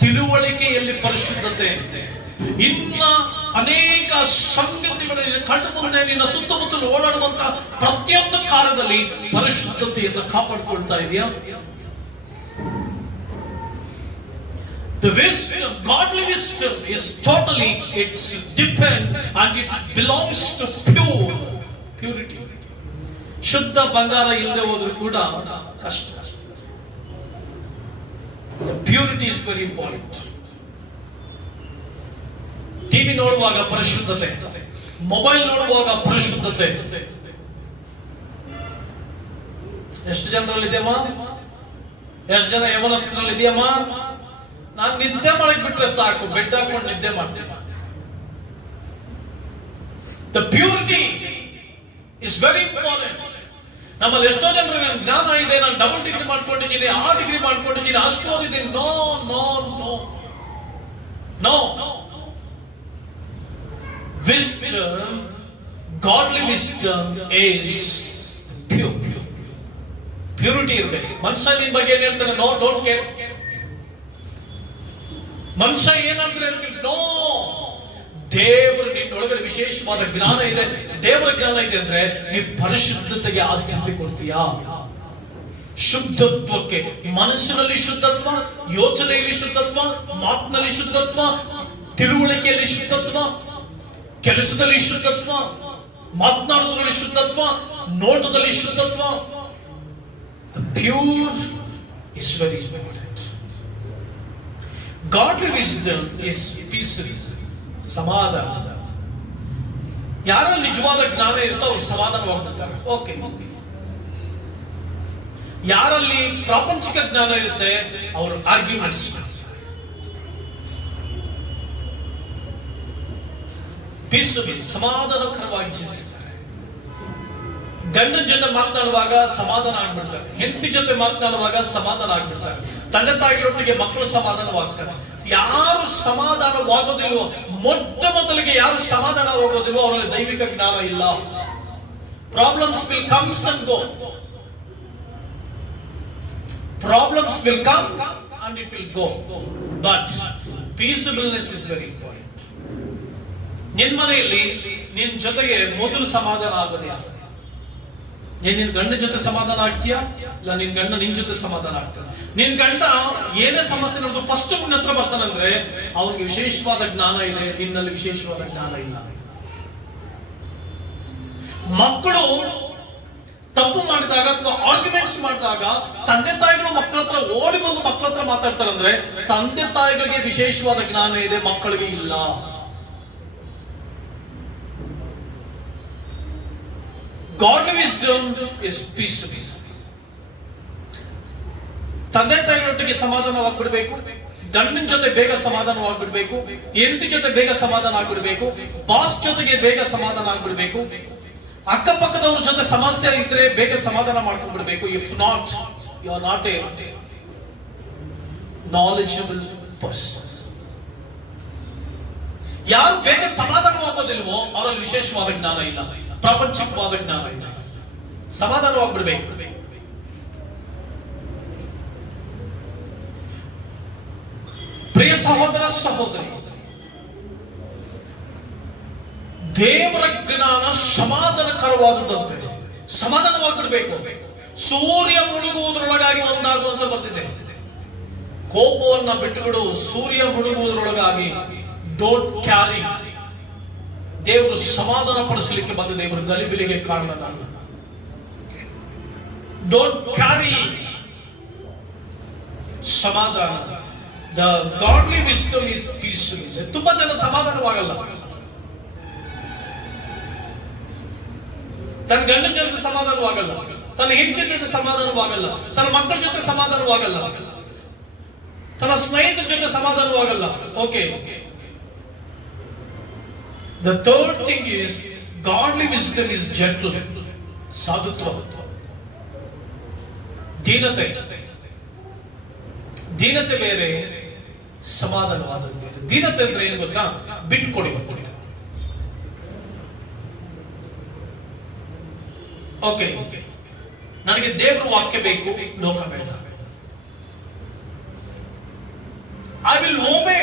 ತಿಳುವಳಿಕೆಯಲ್ಲಿ ಪರಿಶುದ್ಧತೆ. ಇನ್ನ ಅನೇಕ ಸಂಗತಿಗಳಲ್ಲಿ ಕಣ್ಣು ಮುಂದೆ ನಿನ್ನ ಸುತ್ತಮುತ್ತಲು ಓಡಾಡುವಂತ ಪ್ರತಿಯೊಂದು ಕಾರ್ಯದಲ್ಲಿ ಪರಿಶುದ್ಧತೆಯನ್ನು ಕಾಪಾಡಿಕೊಳ್ತಾ ಇದೆಯಾ? The wisdom, godly wisdom is totally, it's depend and it belongs to purity. ಶುದ್ಧ ಬಂಗಾರ ಇಲ್ಲದೆ ಹೋದ್ರೂ ಕೂಡ ಕಷ್ಟ. The purity is very important. TV ನೋಡುವಾಗ ಪರಿಶುದ್ಧತೆ, ಮೊಬೈಲ್ ನೋಡುವಾಗ ಪರಿಶುದ್ಧತೆ. ಎಷ್ಟು ಜನರಲ್ಲಿ ಇದೆಯಮ್ಮ? ಎಷ್ಟು ಜನ ಯವನಸ್ಥರಲ್ಲಿ ಇದೆಯಮ್ಮ? ನಾನು ನಿದ್ದೆ ಮಾಡಕ್ ಬಿಟ್ರೆ ಸಾಕು, ಬೆಡ್ ಹಾಕೊಂಡು ನಿದ್ದೆ ಮಾಡ್ತೇನೆ. The purity is very important. ನಮ್ಮಲ್ಲಿ ಎಷ್ಟೋ ಜನರು ನನ್ನ ಜ್ಞಾನ ಇದೆ, ನಾನು ಡಬಲ್ ಡಿಗ್ರಿ ಮಾಡ್ಕೊಂಡಿದ್ದೀನಿ, ಆ ಡಿಗ್ರಿ ಮಾಡ್ಕೊಂಡಿದ್ದೀನಿ, ಅಷ್ಟು ಓದಿದ್ದೀನಿ. No no no no. Wisdom, godly wisdom is pure. Purity ಇರಬೇಕು. ಮನುಷ್ಯ ನಿನ್ ಬಗ್ಗೆ ಏನ್ ಹೇಳ್ತಾನೆ, ನೋ ಡೋಂಟ್ ಕೇರ್. ಮನುಷ್ಯ ಏನಾದ್ರೆ ನೋ, ದೇವರು ನಿನ್ನೊಳಗಡೆ ವಿಶೇಷವಾದ ಜ್ಞಾನ ಇದೆ. ದೇವರ ಜ್ಞಾನ ಇದೆ ಅಂದ್ರೆ ನೀ ಪರಿಶುದ್ಧತೆಗೆ ಆದ್ಯತೆ ಕೊಡ್ತೀಯಾ, ಶುದ್ಧತ್ವಕ್ಕೆ. ಮನಸ್ಸಿನಲ್ಲಿ ಶುದ್ಧತ್ವ, ಯೋಚನೆಯಲ್ಲಿ ಶುದ್ಧತ್ವ, ಮಾತಿನಲ್ಲಿ ಶುದ್ಧತ್ವ, ತಿಳುವಳಿಕೆಯಲ್ಲಿ ಶುದ್ಧತ್ವ, ಕೆಲಸದಲ್ಲಿ ಶುದ್ಧತ್ವ, ಮಾತನಾಡುವುದರಲ್ಲಿ ಶುದ್ಧತ್ವ, ನೋಟದಲ್ಲಿ ಶುದ್ಧತ್ವ. The pure is very important. Godly wisdom is peace, ಸಮಾಧಾನ. ಯಾರಲ್ಲಿ ನಿಜವಾದ ಜ್ಞಾನ ಇರುತ್ತೋ ಅವ್ರು ಸಮಾಧಾನವಾಗಿರ್ತಾರೆ. ಓಕೆ. ಯಾರಲ್ಲಿ ಪ್ರಾಪಂಚಿಕ ಜ್ಞಾನ ಇರುತ್ತೆ ಅವರು ಆರ್ಗ್ಯುಮೆಂಟ್ಸ್, ಸಮಾಧಾನಕರವಾಗಿ ಜೀವಿಸ್ತಾರೆ. ಗಂಡನ ಜೊತೆ ಮಾತನಾಡುವಾಗ ಸಮಾಧಾನ ಆಗ್ಬಿಡ್ತಾರೆ, ಹೆಂಡತಿ ಜೊತೆ ಮಾತನಾಡುವಾಗ ಸಮಾಧಾನ ಆಗ್ಬಿಡ್ತಾರೆ, ತಂದೆ ತಾಯಿಗಳೊಟ್ಟಿಗೆ ಮಕ್ಕಳು ಸಮಾಧಾನವಾಗ್ತಾರೆ. ಯಾರು ಸಮಾಧಾನವಾಗೋದಿಲ್ವೋ, ಮೊಟ್ಟ ಮೊದಲಿಗೆ ಯಾರು ಸಮಾಧಾನವಾಗೋದಿಲ್ವೋ ಅವರಲ್ಲಿ ದೈವಿಕ ಜ್ಞಾನ ಇಲ್ಲ. Problems will comes and go. Problems will come and it will go, but peaceableness is very important. ನಿನ್ನ ಮನೆಯಲ್ಲಿ ನಿನ್ನ ಜೊತೆಗೆ ಮೊದಲು ಸಮಾಧಾನ ಆಗೋದು ಯಾರು? ನಿನ್ನ ಗಂಡನ ಜೊತೆ ಸಮಾಧಾನ ಆಗ್ತೀಯಾ, ಇಲ್ಲ ನಿನ್ ಗಂಡ ನಿನ್ ಜೊತೆ ಸಮಾಧಾನ ಆಗ್ತಾನೆ? ನಿನ್ ಗಂಡ ಏನೇ ಸಮಸ್ಯೆ ನಡೆದು ಫಸ್ಟ್ ನಿನ್ನ ಹತ್ರ ಬರ್ತಾನಂದ್ರೆ ಅವನಿಗೆ ವಿಶೇಷವಾದ ಜ್ಞಾನ ಇದೆ, ನಿನ್ನಲ್ಲಿ ವಿಶೇಷವಾದ ಜ್ಞಾನ ಇಲ್ಲ. ಮಕ್ಕಳು ತಪ್ಪು ಮಾಡಿದಾಗ ಅಥವಾ ಆರ್ಗ್ಯುಮೆಂಟ್ಸ್ ಮಾಡಿದಾಗ ತಂದೆ ತಾಯಿಗಳು ಮಕ್ಕಳ ಹತ್ರ ಓಡಿ ಬಂದು ಮಕ್ಕಳ ಹತ್ರ ಮಾತಾಡ್ತಾರಂದ್ರೆ ತಂದೆ ತಾಯಿಗಳಿಗೆ ವಿಶೇಷವಾದ ಜ್ಞಾನ ಇದೆ, ಮಕ್ಕಳಿಗೆ ಇಲ್ಲ. Godly wisdom is peace. ತಂದೆ ತಾಯಿಗಳೊಟ್ಟಿಗೆ ಸಮಾಧಾನವಾಗ್ಬಿಡ್ಬೇಕು, ಗಂಡನ ಜೊತೆ ಬೇಗ ಸಮಾಧಾನವಾಗ್ಬಿಡ್ಬೇಕು, ಹೆಂಡತಿ ಜೊತೆ ಬೇಗ ಸಮಾಧಾನ ಆಗ್ಬಿಡ್ಬೇಕು, ಬಾಸ್ ಜೊತೆಗೆ ಬೇಗ ಸಮಾಧಾನ ಆಗ್ಬಿಡ್ಬೇಕು, ಅಕ್ಕಪಕ್ಕದವ್ರ ಜೊತೆ ಸಮಸ್ಯೆ ಇದ್ರೆ ಬೇಗ ಸಮಾಧಾನ ಮಾಡ್ಕೊಂಡ್ಬಿಡ್ಬೇಕು. If not, you are not a knowledgeable person. ಯಾರು ಬೇಗ ಸಮಾಧಾನವಾಗೋದಿಲ್ವೋ ಅವರಲ್ಲಿ ವಿಶೇಷವಾದ ಜ್ಞಾನ ಇಲ್ಲ, ಪ್ರಾಪಂಚಿಕವಾದ ಜ್ಞಾನ ಇಲ್ಲ. ಸಮಾಧಾನವಾಗ್ಬಿಡ್ಬೇಕು. ಪ್ರಿಯ ಸಹೋದರ ಸಹೋದರಿ, ದೇವರ ಜ್ಞಾನ ಸಮಾಧಾನಕರವಾದದ್ದಂತೆ. ಸಮಾಧಾನವಾಗಿರ್ಬೇಕು. ಸೂರ್ಯ ಮುಳುಗುವುದರೊಳಗಾಗಿ ಒಂದಾಗುವಂತ ಬರ್ತಿದೆ. ಕೋಪವನ್ನ ಬಿಟ್ಟುಬಿಡು, ಸೂರ್ಯ ಮುಳುಗುವುದರೊಳಗಾಗಿ. Don't carry. ದೇವರು ಸಮಾಧಾನ ಪಡಿಸಲಿಕ್ಕೆ ಬಂದ ದೇವರು ಗಲಿಬಿಲಿಗೆ ಕಾರಣನಲ್ಲ. Don't carry. ಸಮಾಧಾನ. The godly wisdom is peaceful. ತುಂಬಾ ಜನ ಸಮಾಧಾನವಾಗಲ್ಲ. ತನ್ನ ಗಂಡನ ಜೊತೆ ಸಮಾಧಾನವಾಗಲ್ಲ, ತನ್ನ ಹೆಂಡತಿ ಜೊತೆ ಸಮಾಧಾನವಾಗಲ್ಲ, ತನ್ನ ಮಕ್ಕಳ ಜೊತೆ ಸಮಾಧಾನವಾಗಲ್ಲ, ತನ್ನ ಸ್ನೇಹಿತರ ಜೊತೆ ಸಮಾಧಾನವಾಗಲ್ಲ. Okay. The third thing is godly wisdom is gentle. ಸಾಧುತ್ವ, ದೀನತೆ. ದೀನತೆ ಬೇರೆ, ಸಮಾಧಾನವಾದದ್ದು ಬೇರೆ. ದೀನತೆ ಅಂದ್ರೆ ಏನು ಗೊತ್ತಾ? ಬಿಟ್ಕೊಡಿ ಬರ್ತದೆ. ಓಕೆ, ನನಗೆ ದೇವರ ವಾಕ್ಯ ಬೇಕು, ಲೋಕ ಬೇಡ. I will obey.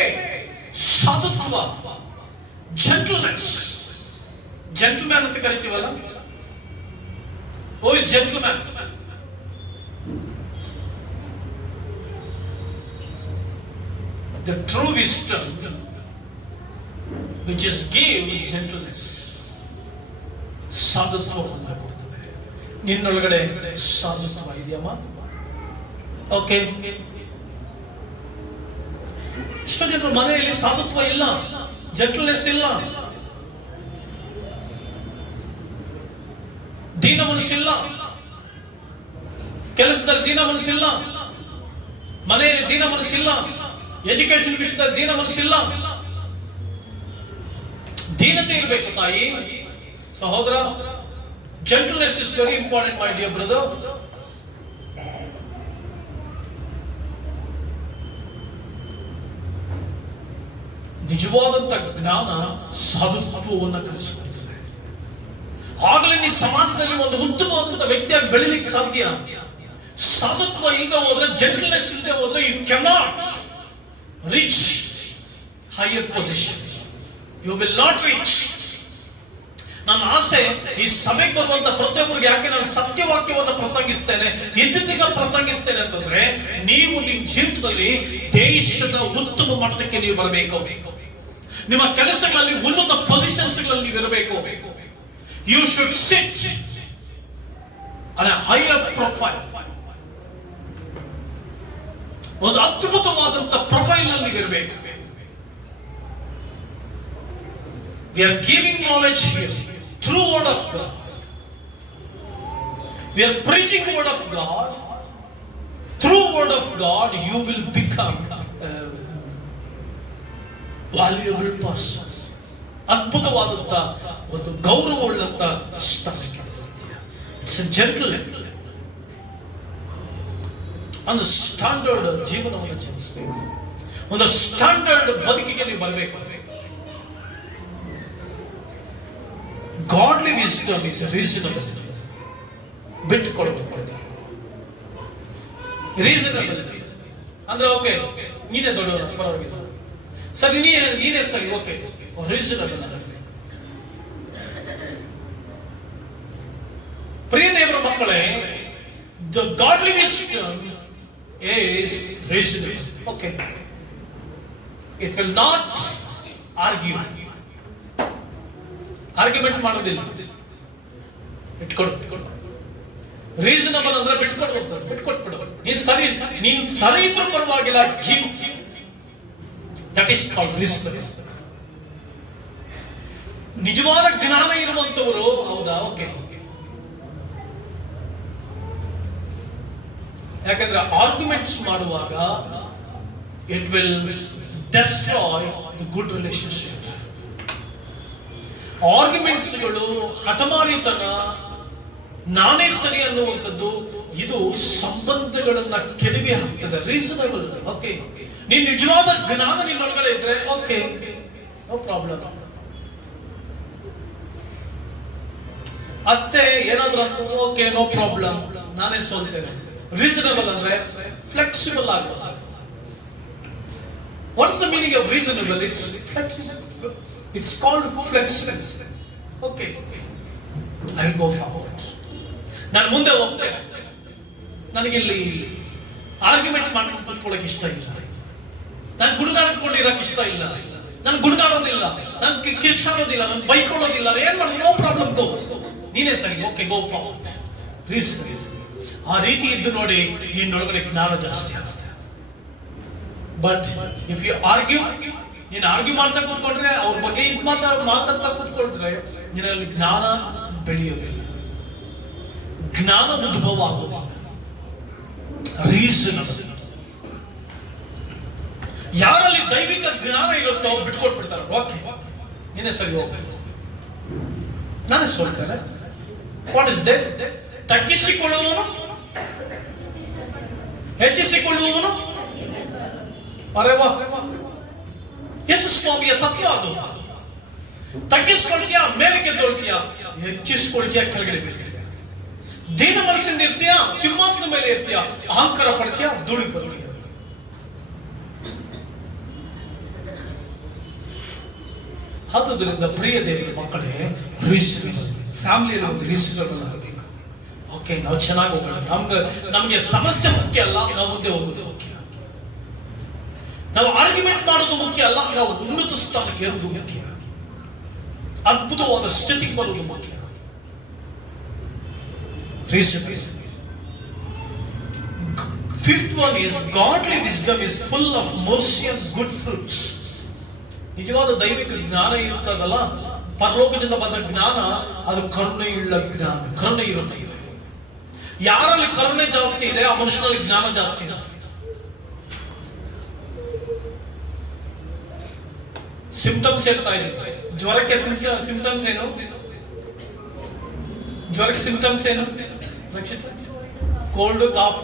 ಸಾಧುತ್ವ, ಜೆಂಟಲ್ನೆಸ್. ಜೆಂಟಲ್ಮ್ಯಾನ್ ಅಂತ ಕರಿತೀವಲ್ಲ, who is gentleman? The true wisdom which is give gentleness. ಸಾಧುತ್ವವನ್ನು ಕೊಡ್ತದೆ. ನಿನ್ನೊಳಗಡೆ ಸಾಧುತ್ವ ಇದೆಯಮ್ಮ? ಓಕೆ. ಎಷ್ಟೋ ಜನರ ಮನೆಯಲ್ಲಿ ಸಾಧುತ್ವ ಇಲ್ಲ, ಜೆಂಟಲ್ನೆಸ್ ಇಲ್ಲ, ದೀನ ಮನಸ್ಸಿಲ್ಲ, ಕೆಲಸದಲ್ಲಿ ದೀನ ಮನಸ್ಸಿಲ್ಲ, ಮನೆಯಲ್ಲಿ ದೀನ ಮನಸ್ಸಿಲ್ಲ, ಎಜುಕೇಶನ್ ವಿಷಯದಲ್ಲಿ ದೀನ ಮನಸ್ಸಿಲ್ಲ. ದೀನತೆ ಇರಬೇಕು ತಾಯಿ, ಸಹೋದರ. Gentleness is very important, my dear brother. ನಿಜವಾದಂತ ಜ್ಞಾನ ಸಾಧುತ್ವವನ್ನು ಕಲಿಸುತ್ತದೆ. ಆಗಲೇ ನೀ ಸಮಾಜದಲ್ಲಿ ಒಂದು ಉತ್ತಮವಾದಂತ ವ್ಯಕ್ತಿಯಾಗಿ ಬೆಳಿಲಿಕ್ಕೆ ಸಾಧ್ಯ. ಸಾಧುತ್ವ ಇಲ್ಲದೆ ಹೋದ್ರೆ, ಜೆಂಟಲ್ನೆಸ್ ಇಲ್ಲದೆ ಹೋದ್ರೆ, you cannot reach higher position. You will not reach. ನನ್ನ ಆಸೆ, ಈ ಸಭೆಗೆ ಬರುವಂತ ಪ್ರತಿಯೊಬ್ಬರಿಗೆ ಯಾಕೆ ನಾನು ಸತ್ಯವಾಕ್ಯವನ್ನು ಪ್ರಸಂಗಿಸ್ತೇನೆ, ಇದ್ದಿದ್ದಾಗ ಪ್ರಸಂಗಿಸ್ತೇನೆ ಅಂತಂದ್ರೆ, ನೀವು ನಿಮ್ಮ ಜೀವಿತದಲ್ಲಿ ದೇಶದ ಉತ್ತಮ ಮಟ್ಟಕ್ಕೆ ನೀವು ಬರಬೇಕು. ನಿಮ್ಮ ಕೆಲಸಗಳಲ್ಲಿ ಉನ್ನತ ಪೊಸಿಷನ್ಸ್ ಗಳಲ್ಲಿ ನೀವು ಇರಬೇಕು. You should sit on a higher profile. ಒಂದು ಅದ್ಭುತವಾದಂತ ಪ್ರೊಫೈಲ್ ನಲ್ಲಿ ನೀವು ಇರಬೇಕು. We are giving knowledge here, true word of God. We are preaching word of God. Through word of God, you will become a valuable person. ಅದ್ಭುತವಾದಂತ ಒಂದು ಗೌರವವುಳ್ಳಂತ ಸ್ಥಾನಕ್ಕೆ ಬರ್ತೀಯ. It's a gentle, ಒಂದು standard ಜೀವನವನ್ನು ಜೀವಿಸಬೇಕು. ಒಂದು ಸ್ಟ್ಯಾಂಡರ್ಡ್ ಬದುಕಿಗೆ ನೀವು ಬರಬೇಕು. Godly wisdom is reasonable. ಬಿಟ್ಟು ಕೊಡಬೇಕು. ರೀಸನಬಲ್ ಅಂದ್ರೆ ಓಕೆ, ನೀನೇ ದೊಡ್ಡವರ, ಪರವಾಗಿಲ್ಲ ಸರಿ, ನೀನೇ ಸರಿ, ಓಕೆ, ರೀಸನಬಲ್. ಪ್ರಿಯ ದೇವರ ಮಕ್ಕಳೇ, the godly wisdom is reasonable. Okay, it will not argue. Argument ಮಾಡೋದಿಲ್ಲ. ಬಿಟ್ಕೊಡು. ರೀಸನಬಲ್ ಅಂದ್ರೆ ಬಿಟ್ಕೊಟ್ಬಿಡು. ನೀನ್ ಸರಿ ಇದ್ರೂ ಪರವಾಗಿಲ್ಲ. Give. That is called reasonable. ನಿಜವಾದ ಜ್ಞಾನ ಇರುವಂತವರು, ಹೌದಾ, ಓಕೆ. ಯಾಕಂದ್ರೆ ಆರ್ಗ್ಯುಮೆಂಟ್ಸ್ ಮಾಡುವಾಗ it will destroy the good relationship. ಆರ್ಗ್ಯುಮೆಂಟ್ಸ್ಗಳು, ಹಠಮಾರಿತನ, ನಾನೇ ಸರಿ ಅನ್ನುವಂಥದ್ದು, ಇದು ಸಂಬಂಧಗಳನ್ನ ಕೆಡವಿ ಹಾಕ್ತದೆ. Reasonable, okay. ನೀನ್ ನಿಜವಾದ ಜ್ಞಾನ ನಿನ್ನೊಳಗಡೆ ಇದ್ರೆ, ಓಕೆ, ನೋ ಪ್ರಾಬ್ಲಮ್. ಅತ್ತೆ ಏನಾದ್ರೂ ಅಂತ, ಓಕೆ, ನೋ ಪ್ರಾಬ್ಲಮ್, ನಾನೇ ಸೋಲ್ತೇನೆ. ರೀಸನಬಲ್ ಅಂದ್ರೆ ಫ್ಲೆಕ್ಸಿಬಲ್ ಆಗಬಹುದು. What's the meaning of reasonable? It's called flexible. Okay, I will go forward. ನಾನು ಮುಂದೆ ಹೋಗ್ತೇನೆ. ನನಗಿಲ್ಲಿ ಆರ್ಗ್ಯುಮೆಂಟ್ ಮಾಡ್ಕೊಂಡು ಕೂತ್ಕೊಳ್ಳೋಕೆ ಇಷ್ಟ ಇಲ್ಲ. ನಾನು ಗುಡುಗಾಡ್ಕೊಂಡಿರಕ್ಕೆ ಇಷ್ಟ ಇಲ್ಲ. ನಾನು ಗುಡುಗಾಡೋದಿಲ್ಲ, ನಾನು ಕಿರ್ಚಾಡೋದಿಲ್ಲ, ನಾನು ಬೈಕೊಳ್ಳೋದಿಲ್ಲ. ಏನ್ ಮಾಡಿದ್ರು, ನೋ ಪ್ರಾಬ್ಲಮ್, ಗೋ. ನೀನೇ ಸರಿ, ಓಕೆ, ಗೋ ಫಾರ್ವರ್ಡ್. ರೀಸನ್. ಆ ರೀತಿ ಇದ್ದು ನೋಡಿ, ನಿನ್ನೊಳಗಡೆ ಜ್ಞಾನ ಜಾಸ್ತಿ ಆಗುತ್ತೆ. ಬಟ್ ಇಫ್ ಯು ಆರ್ಗ್ಯೂ, ನೀನು ಆರ್ಗ್ಯೂ ಮಾಡ್ತಾ ಕೂತ್ಕೊಂಡ್ರೆ, ಅವ್ರ ಬಗ್ಗೆ ಮಾತಾಡ್ತಾ ಕೂತ್ಕೊಂಡ್ರೆ, ನಿನ್ನಲ್ಲಿ ಜ್ಞಾನ ಬೆಳೆಯೋದಿಲ್ಲ, ಜ್ಞಾನ ಉದ್ಭವ ಆಗೋದಿಲ್ಲ. ರೀಸನಬಲ್. ಯಾರಲ್ಲಿ ದೈವಿಕ ಜ್ಞಾನ ಇರುತ್ತೋ ಬಿಟ್ಕೊಟ್ಬಿಡ್ತಾರೆ. ಓಕೆ, ನೀನೇ ಸರಿ, ಹೋಗ್ತೇನೆ, ನಾನೇ ಸೋಲ್ತೇನೆ. What is that? ತಗ್ಗಿಸಿಕೊಳ್ಳುವವನು ಹೆಚ್ಚಿಸಿಕೊಳ್ಳುವವನು. ಅರೆ ವಾ, ಯೇಸು ಸ್ವಾಮಿಯ ತತ್ವ ಅದು. ತಗ್ಗಿಸ್ಕೊಳ್ತೀಯ, ಮೇಲೆ ಗೆದ್ದೊಳ್ತೀಯ. ಹೆಚ್ಚಿಸ್ಕೊಳ್ತೀಯ, ಕೆಳಗಡೆ ಬೀಳ್ತೀಯ. ದೀನ ಮನಸ್ಸಿಂದ ಇರ್ತೀಯ, ಸಿಂಹಾಸನ ಮೇಲೆ ಇರ್ತೀಯ. ಅಹಂಕಾರ ಪಡ್ತೀಯ, ಧೂಳಿಗೆ ಬರ್ತೀಯ. ಆದ್ದರಿಂದ ಪ್ರಿಯ ದೇವರ ಮಕ್ಕಳೇ, ರೀಸನಬಲ್ ಫ್ಯಾಮಿಲಿಯಲ್ಲಿ ಒಂದು ರೀಸನಬಲ್ ಆಗಬೇಕು. ಓಕೆ, ನಾವು ಚೆನ್ನಾಗಿ ಹೋಗೋಣ. ನಮ್ಗೆ ಸಮಸ್ಯೆ ಮುಖ್ಯ ಅಲ್ಲ, ನಾವು ಮುಂದೆ ಹೋಗೋದು ಮುಖ್ಯ. ನಾವು ಆರ್ಗ್ಯುಮೆಂಟ್ ಮಾಡೋದು ಮುಖ್ಯ ಅಲ್ಲ, ನಾವು ಉನ್ನತ ಸ್ಥಾನಕ್ಕೆ ಏರುವುದು ಮುಖ್ಯ. ಅದ್ಭುತವಾದ ಸ್ಥಿತಿಗೆ ಬರುವುದು ಮುಖ್ಯ. Fifth one is godly wisdom is full of mercy and good fruits. ನಿಜವಾದ ದೈವಿಕ ಜ್ಞಾನ ಇರ್ತದಲ್ಲ, ಪರಲೋಕದಿಂದ ಬಂದ ಜ್ಞಾನ, ಅದು ಕರುಣೆಯುಳ್ಳ ಜ್ಞಾನ. ಕರುಣೆ ಇರುತ್ತೆ. ಯಾರಲ್ಲಿ ಕರುಣೆ ಜಾಸ್ತಿ ಇದೆ, ಆ ಮನುಷ್ಯನಲ್ಲಿ ಜ್ಞಾನ ಜಾಸ್ತಿ ಇದೆ. ಸಿಂಪ್ಟಮ್ಸ್ ಹೇಳ್ತಾ ಇದ್ದೀನಿ. ಜ್ವರಕ್ಕೆ ಸಿಂಪ್ಟಮ್ಸ್ ಏನು? ಜ್ವರಕ್ಕೆ ಸಿಂಪ್ಟಮ್ಸ್ ಏನು ರಕ್ಷಿತ? ಕೋಲ್ಡ್, ಕಾಫ್,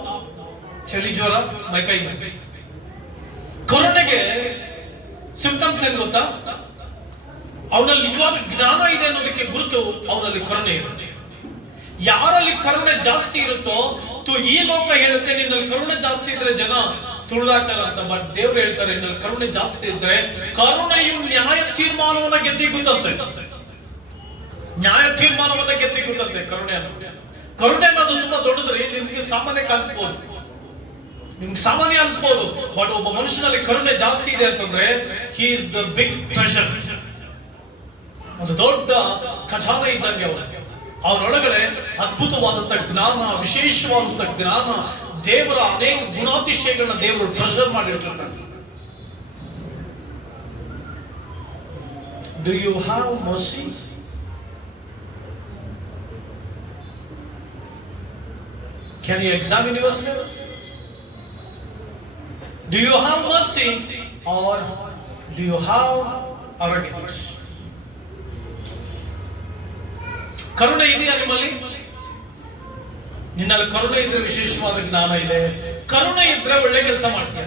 ಚಳಿ ಜ್ವರ, ಮೈಕೈ ನೋವು. ಕರುಣೆಗೆ ಸಿಂಪ್ಟಮ್ಸ್ ಏನು ಗೊತ್ತಾ? ಅವನಲ್ಲಿ ನಿಜವಾದ ಜ್ಞಾನ ಇದೆ ಅನ್ನೋದಕ್ಕೆ ಗುರುತು ಅವನಲ್ಲಿ ಕರುಣೆ ಇರುತ್ತೆ. ಯಾರಲ್ಲಿ ಕರುಣೆ ಜಾಸ್ತಿ ಇರುತ್ತೋ ಈ ಲೋಕ ಹೇಳುತ್ತೆ ನಿನ್ನಲ್ಲಿ ಕರುಣೆ ಜಾಸ್ತಿ ಇದ್ರೆ ಜನ ತುಳಿದಾಡ್ತಾರ ಅಂತ. ಬಟ್ ದೇವ್ರು ಹೇಳ್ತಾರೆ ನಿನ್ನಲ್ಲಿ ಕರುಣೆ ಜಾಸ್ತಿ ಇದ್ರೆ ಕರುಣೆಯು ನ್ಯಾಯ ತೀರ್ಮಾನವನ್ನ ಗೆದ್ದಿಗುತ್ತಂತೆ. ನ್ಯಾಯ ತೀರ್ಮಾನವನ್ನ ಗೆದ್ದಿಗುತ್ತಂತೆ ಕರುಣೆ ಅನ್ನೋದು ತುಂಬಾ ದೊಡ್ಡದ್ರಿ. ನಿಮ್ಗೆ ಸಾಮಾನ್ಯ ಕಾಣಿಸ್ಬೋದು, ನಿಮ್ಗೆ ಸಾಮಾನ್ಯ ಅನ್ಸ್ಬೋದು. ಬಟ್ ಒಬ್ಬ ಮನುಷ್ಯನಲ್ಲಿ ಕರುಣೆ ಜಾಸ್ತಿ ಇದೆ ಅಂತಂದ್ರೆ he is the big treasure. ಒಂದು ದೊಡ್ಡ ಖಜಾನೆ ಇದ್ದಂಗೆ ಅವನೊಳಗಡೆ ಅದ್ಭುತವಾದಂತ ಜ್ಞಾನ, ವಿಶೇಷವಾದಂತ ಜ್ಞಾನ, ದೇವರ ಅನೇಕ ಗುಣಾತಿಶಯಗಳನ್ನ ದೇವರು ಟ್ರೆಷರ್ ಮಾಡಿರ್ತಾರೆ. Do you have mercy? Can you examine yourself? Do you have mercy or do you have arrogance? ಕರುಣೆ ಇದೆಯಾ ನಿಮ್ಮಲ್ಲಿ? ನಿನ್ನಲ್ಲಿ ಕರುಣೆ ಇದ್ರೆ ವಿಶೇಷವಾದ ಜ್ಞಾನ ಇದೆ. ಕರುಣೆ ಇದ್ರೆ ಒಳ್ಳೆ ಕೆಲಸ ಮಾಡ್ತೀಯ.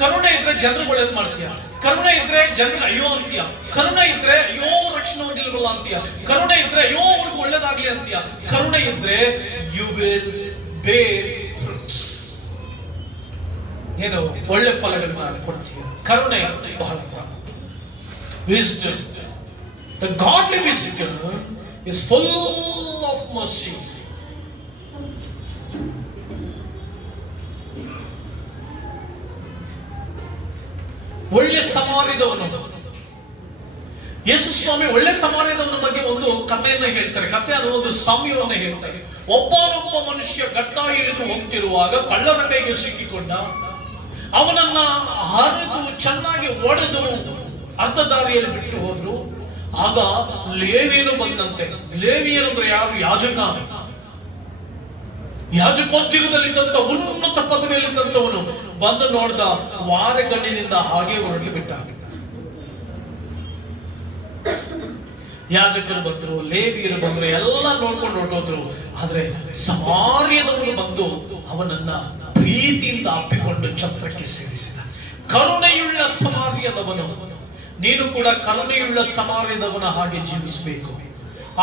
ಕರುಣೆ ಇದ್ರೆ ಜನರಿಗೆ ಒಳ್ಳೇದು ಮಾಡ್ತೀಯ. ಕರುಣೆ ಇದ್ರೆ ಜನರಿಗೆ ಅಯ್ಯೋ ಅಂತೀಯ. ಕರುಣೆ ಇದ್ರೆ ಅಯ್ಯೋ ರಕ್ಷಣೆ ಹೊಂದಿಲ್ವಲ್ಲ ಅಂತೀಯ. ಕರುಣೆ ಇದ್ರೆ ಅಯ್ಯೋ ಅವ್ರಿಗೆ ಒಳ್ಳೇದಾಗ್ಲಿ ಅಂತೀಯ. ಕರುಣೆ ಇದ್ರೆ ಯು ವಿಲ್ ಬೇರ್ ಫ್ರೂಟ್ಸ್, ಏನು ಒಳ್ಳೆ ಫಲಗಳನ್ನ ಕೊಡ್ತೀಯ. ಕರುಣೆ ಬಹಳ wisdom. The godly wisdom is full of mercy. ಒಳ್ಳೆ ಸಮಾರ್ಯದವನು ಯೇಸು ಸ್ವಾಮಿ ಒಳ್ಳೆ ಸಮಾರ್ಯದವನ ಬಗ್ಗೆ ಒಂದು ಕಥೆಯನ್ನ ಹೇಳ್ತಾರೆ. ಕಥೆ ಅನ್ನೋ ಒಂದು ಸಾಮ್ಯವನ್ನ ಹೇಳ್ತಾರೆ. ಒಬ್ಬನೊಬ್ಬ ಮನುಷ್ಯ ಗಡ್ಡ ಇಳಿದು ಹೋಗ್ತಿರುವಾಗ ಕಳ್ಳರ ಕೈಗೆ ಸಿಕ್ಕಿಕೊಂಡ. ಅವನನ್ನ ಹರಿದು ಚೆನ್ನಾಗಿ ಒಡೆದು ಅರ್ಧ ದಾರಿಯಲ್ಲಿ ಬಿಟ್ಟು ಹೋದ್ರು. ಆಗ ಲೇವಿಯನು ಬಂದಂತೆ. ಲೇವಿಯನು ಅಂದ್ರೆ ಯಾರು? ಯಾಜಕ. ಯಾಜಕೋದ್ಯೋಗದಲ್ಲಿದ್ದಂತ ಉನ್ನತ ಪದವಿಯಲ್ಲಿದ್ದಂತವನು ಬಂದು ನೋಡ್ದ. ವಾರಗಣ್ಣಿನಿಂದ ಹಾಗೆ ಹೊರಗೆ ಬಿಟ್ಟ. ಯಾಜಕರು ಬಂದ್ರು, ಲೇವಿಯರು ಬಂದ್ರು, ಎಲ್ಲ ನೋಡ್ಕೊಂಡು ಹೊರಟೋದ್ರು. ಆದ್ರೆ ಸಮಾರ್ಯದವನು ಬಂದು ಅವನನ್ನ ಪ್ರೀತಿಯಿಂದ ಅಪ್ಪಿಕೊಂಡು ಛತ್ರಕ್ಕೆ ಸೇರಿಸಿದ. ಕರುಣೆಯುಳ್ಳ ಸಮಾರ್ಯದವನು. ನೀನು ಕೂಡ ಕರುಣೆಯುಳ್ಳ ಸಮಾರ್ಯದವನ ಹಾಗೆ ಜೀವಿಸಬೇಕು.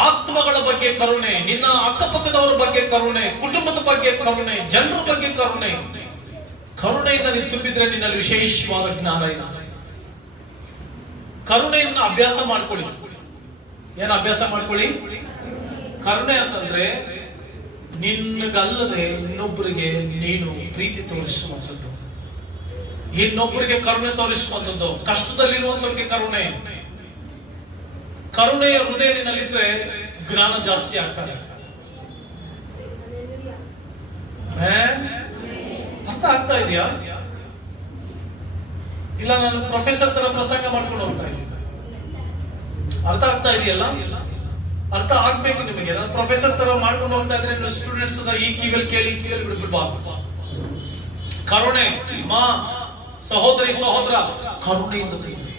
ಆತ್ಮಗಳ ಬಗ್ಗೆ ಕರುಣೆ, ನಿನ್ನ ಅಕ್ಕಪಕ್ಕದವರ ಬಗ್ಗೆ ಕರುಣೆ, ಕುಟುಂಬದ ಬಗ್ಗೆ ಕರುಣೆ, ಜನರ ಬಗ್ಗೆ ಕರುಣೆ. ಕರುಣೆಯಿಂದ ನೀನು ತುಂಬಿದ್ರೆ ನಿನ್ನಲ್ಲಿ ವಿಶೇಷವಾದ ಜ್ಞಾನ ಇರುತ್ತೆ. ಕರುಣೆಯನ್ನ ಅಭ್ಯಾಸ ಮಾಡ್ಕೊಳ್ಳಿ. ಏನ್ ಅಭ್ಯಾಸ ಮಾಡ್ಕೊಳ್ಳಿ? ಕರುಣೆ ಅಂತಂದ್ರೆ ನಿನ್ನಗಲ್ಲದೆ ಇನ್ನೊಬ್ಬರಿಗೆ ನೀನು ಪ್ರೀತಿ ತೋರಿಸುವಂಥದ್ದು, ಇನ್ನೊಬ್ಬರಿಗೆ ಕರುಣೆ ತೋರಿಸುವಂಥದ್ದು, ಕಷ್ಟದಲ್ಲಿರುವಂತವ್ರಿಗೆ ಕರುಣೆ. ಕರುಣೆಯ ಹೃದಯ ನಿನ್ನಲ್ಲಿದ್ರೆ ಜ್ಞಾನ ಜಾಸ್ತಿ ಆಗ್ತಾರೆ. ಅರ್ಥ ಆಗ್ತಾ ಇದೆಯಾ? ಇಲ್ಲ ನಾನು ಪ್ರೊಫೆಸರ್ ತರ ಪ್ರಸಂಗ ಮಾಡ್ಕೊಂಡು ಹೋಗ್ತಾ ಇದ್ದೀನಿ. ಅರ್ಥ ಆಗ್ತಾ ಇದೆಯಲ್ಲ? ಅರ್ಥ ಆಗ್ಬೇಕು ನಿಮಗೆ. ನಾನು ಪ್ರೊಫೆಸರ್ ತರ ಮಾಡ್ಕೊಂಡು ಹೋಗ್ತಾ ಇದ್ರೆ ನೀವು ಸ್ಟೂಡೆಂಟ್ಸ್ ಈ ಕಿವಿಯಲ್ಲಿ ಕೇಳಿ ಬಿಡ್ಬಿಡ್ಬಾರ್ದು. ಕರುಣೆ ಮಾ ಸಹೋದರಿ ಸಹೋದರ ಕರುಣೆಯಿಂದ ತಿಳಿದ್ರಿ.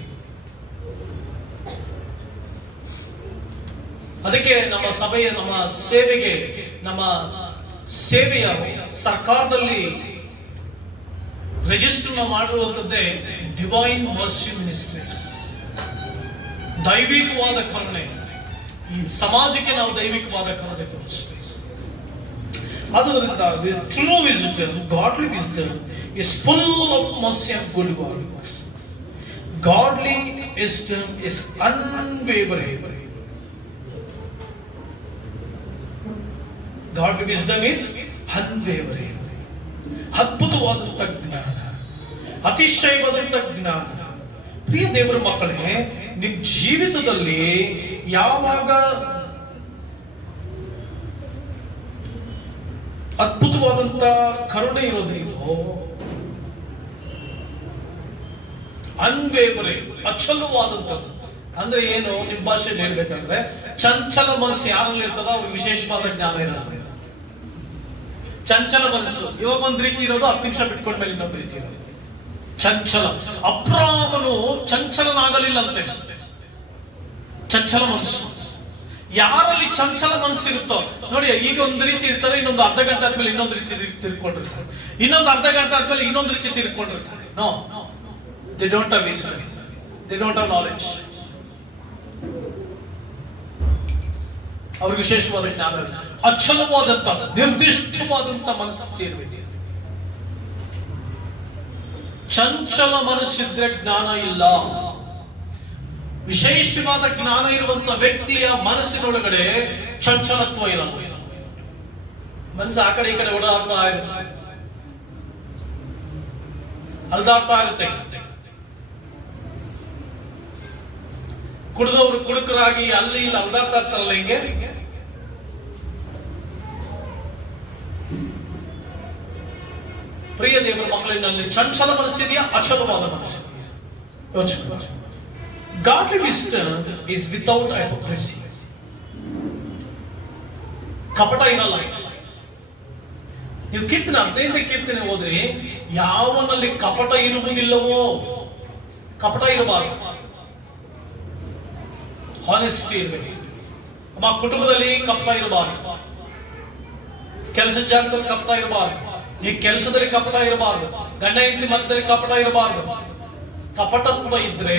ಅದಕ್ಕೆ ನಮ್ಮ ಸಭೆಯ ನಮ್ಮ ಸೇವೆಯ ಸರ್ಕಾರದಲ್ಲಿ ರಿಜಿಸ್ಟರ್ ಮಾಡಿರುವಂತದ್ದೇ ಡಿವೈನ್ ಮರ್ಸಿ ಮಿನಿಸ್ಟ್ರೀಸ್. ದೈವಿಕವಾದ ಕರುಣೆ. ಈ ಸಮಾಜಕ್ಕೆ ನಾವು ದೈವಿಕವಾದ ಕರುಣೆ ತೋರಿಸಬೇಕು. ಆದ್ದರಿಂದ true wisdom, godly wisdom is full of mercy and good works. Godly wisdom is unwavering. Godly wisdom is unwavering. ಅದ್ಭುತವಾದಂತ ಜ್ಞಾನ, ಅತಿಶಯವಾದಂತ ಜ್ಞಾನ. ಪ್ರಿಯ ದೇವರ ಮಕ್ಕಳೇ, ನಿಮ್ಮ ಜೀವಿತದಲ್ಲಿ ಯಾವಾಗ ಅದ್ಭುತವಾದಂತ ಕರುಣೆ ಇರೋದಿಲ್ವೋ, ಅನ್ವೇವರಿಂಗ್, ಅಚಲವಾದಂಥದ್ದು ಅಂದ್ರೆ ಏನು? ನಿಮ್ಮ ಭಾಷೆಯಲ್ಲಿ ಹೇಳ್ಬೇಕಂದ್ರೆ ಚಂಚಲ ಮನಸ್ಸು ಯಾರಲ್ಲಿ ಇರ್ತದ ಅವ್ರಿಗೆ ವಿಶೇಷವಾದ ಜ್ಞಾನ ಇರಲ್ಲ. ಚಂಚಲ ಮನಸ್ಸು ಇವಾಗ ಒಂದ್ ರೀತಿ ಇರೋದು, 10 ನಿಮಿಷ ಬಿಟ್ಕೊಂಡ್ಮೇಲೆ ಇನ್ನೊಂದು ರೀತಿ ಇರೋದು. ಚಂಚಲ. ಅಬ್ರಾಮನು ಚಂಚಲನಾಗಲಿಲ್ಲಂತೆ. ಚಂಚಲ ಮನಸ್ಸು. ಯಾರಲ್ಲಿ ಚಂಚಲ ಮನಸ್ಸು ಇರುತ್ತೋ ನೋಡಿ, ಈಗ ಒಂದು ರೀತಿ ಇರ್ತಾರೆ, ಇನ್ನೊಂದು ಅರ್ಧ ಗಂಟೆ ಆದ್ಮೇಲೆ ಇನ್ನೊಂದು ರೀತಿ ತಿರ್ಕೊಂಡಿರ್ತಾರೆ, ಇನ್ನೊಂದು ಅರ್ಧ ಗಂಟೆ ಆದ್ಮೇಲೆ ಇನ್ನೊಂದು ರೀತಿ ತಿರ್ಕೊಂಡಿರ್ತಾರೆ. No, they don't have wisdom, they don't have knowledge. ಅವ್ರಿಗೆ ವಿಶೇಷವಾದ ಜ್ಞಾನ ಇರಲ್ಲ. ಅಚಲವಾದಂತ ನಿರ್ದಿಷ್ಟವಾದಂತ ಮನಸ್ಥಿತಿ ಇರಬೇಕು. ಚಂಚಲ ಮನಸ್ಸಿದ್ರೆ ಜ್ಞಾನ ಇಲ್ಲ. ವಿಶೇಷವಾದ ಜ್ಞಾನ ಇರುವಂತ ವ್ಯಕ್ತಿಯ ಮನಸ್ಸಿನೊಳಗಡೆ ಚಂಚಲತ್ವ ಇರಲ್ಲ. ಮನಸ್ಸು ಆ ಕಡೆ ಈ ಕಡೆ ಓಡಾಡ್ತಾ ಇರುತ್ತೆ, ಅಲ್ದಾಡ್ತಾ ಇರುತ್ತೆ. ಕುಡಿದವರು ಕುಡುಕರಾಗಿ ಅಲ್ಲಿ ಇಲ್ಲಿ ಅಲ್ದಾಡ್ತಾ ಇರ್ತಾರಲ್ಲ, ಹಿಂಗೆ ಪ್ರಿಯ ದೇವರ ಮಕ್ಕಳಿನಲ್ಲಿ ಚಂಚಲ ಮನಸ್ಸಿದೆಯಾ, ಅಚಲವಾದ ಮನಸ್ಸಿದೆಯಾ? ಯೋಚನೆ. Godly wisdom is without hypocrisy. ಕಪಟ ಇರಲ್ಲ. ನೀವು ಕೀರ್ತನೆ 15 ಕೀರ್ತನೆ ಹೋದ್ರೆ ಯಾವನಲ್ಲಿ ಕಪಟ ಇರುವುದಿಲ್ಲವೋ, ಕಪಟ ಇರಬಾರದು, ಹಾನೆಸ್ಟಿ ಇರಬೇಕು. ನಮ್ಮ ಕುಟುಂಬದಲ್ಲಿ ಕಪಟ ಇರಬಾರದು, ಕೆಲಸದ ಜಾಗದಲ್ಲಿ ಕಪಟ ಇರಬಾರದು, ಈ ಕೆಲಸದಲ್ಲಿ ಕಪಟ ಇರಬಾರದು, ಗಂಡ ಹೆಂಡತಿ ಮಧ್ಯದಲ್ಲಿ ಕಪಟ ಇರಬಾರದು. ಕಪಟತ್ವ ಇದ್ರೆ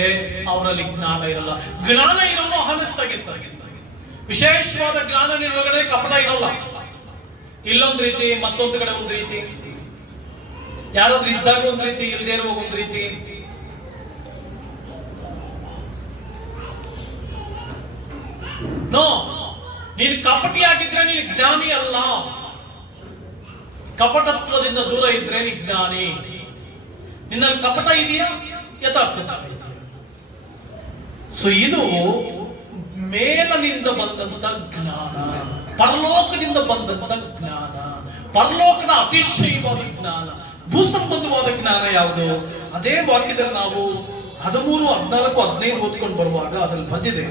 ಅವರಲ್ಲಿ ಜ್ಞಾನ ಇರಲ್ಲ. ಜ್ಞಾನ ಇರೋನು ಹಾನೆಸ್ಟ್ ಆಗಿರ್ತಾರೆ. ವಿಶೇಷವಾದ ಜ್ಞಾನ ಒಳಗಡೆ ಕಪಟ ಇರಲ್ಲ. ಇಲ್ಲೊಂದು ರೀತಿ, ಮತ್ತೊಂದು ಕಡೆ ಒಂದು ರೀತಿ, ಯಾರಾದ್ರೂ ಇದ್ದಾಗ ಒಂದು ರೀತಿ, ಇಲ್ಲದೇ ಇರುವಾಗ ಒಂದು ರೀತಿ. ನೋ, ನೀನು ಕಪಟಿಯಾಗಿದ್ರೆ ನೀನು ಜ್ಞಾನಿ ಅಲ್ಲ. ಕಪಟತ್ವದಿಂದ ದೂರ ಇದ್ರೆ ನೀ ಜ್ಞಾನಿ. ನಿನ್ನಲ್ಲಿ ಕಪಟ ಇದೆಯಾ, ಯಥಾರ್ಥ. ಸೊ ಇದು ಮೇಲನಿಂದ ಬಂದಂತ ಜ್ಞಾನ, ಪರಲೋಕದಿಂದ ಬಂದಂತ ಜ್ಞಾನ, ಪರಲೋಕದ ಅತಿಶಯವಾದ ಜ್ಞಾನ. ಭೂಸಂಬಂಧವಾದ ಜ್ಞಾನ ಯಾವುದು? ಅದೇ ವಾಕ್ಯದಲ್ಲಿ ನಾವು 13, 14, 15 ಓದ್ಕೊಂಡು ಬರುವಾಗ ಅದ್ರಲ್ಲಿ ಬಂದಿದೆ,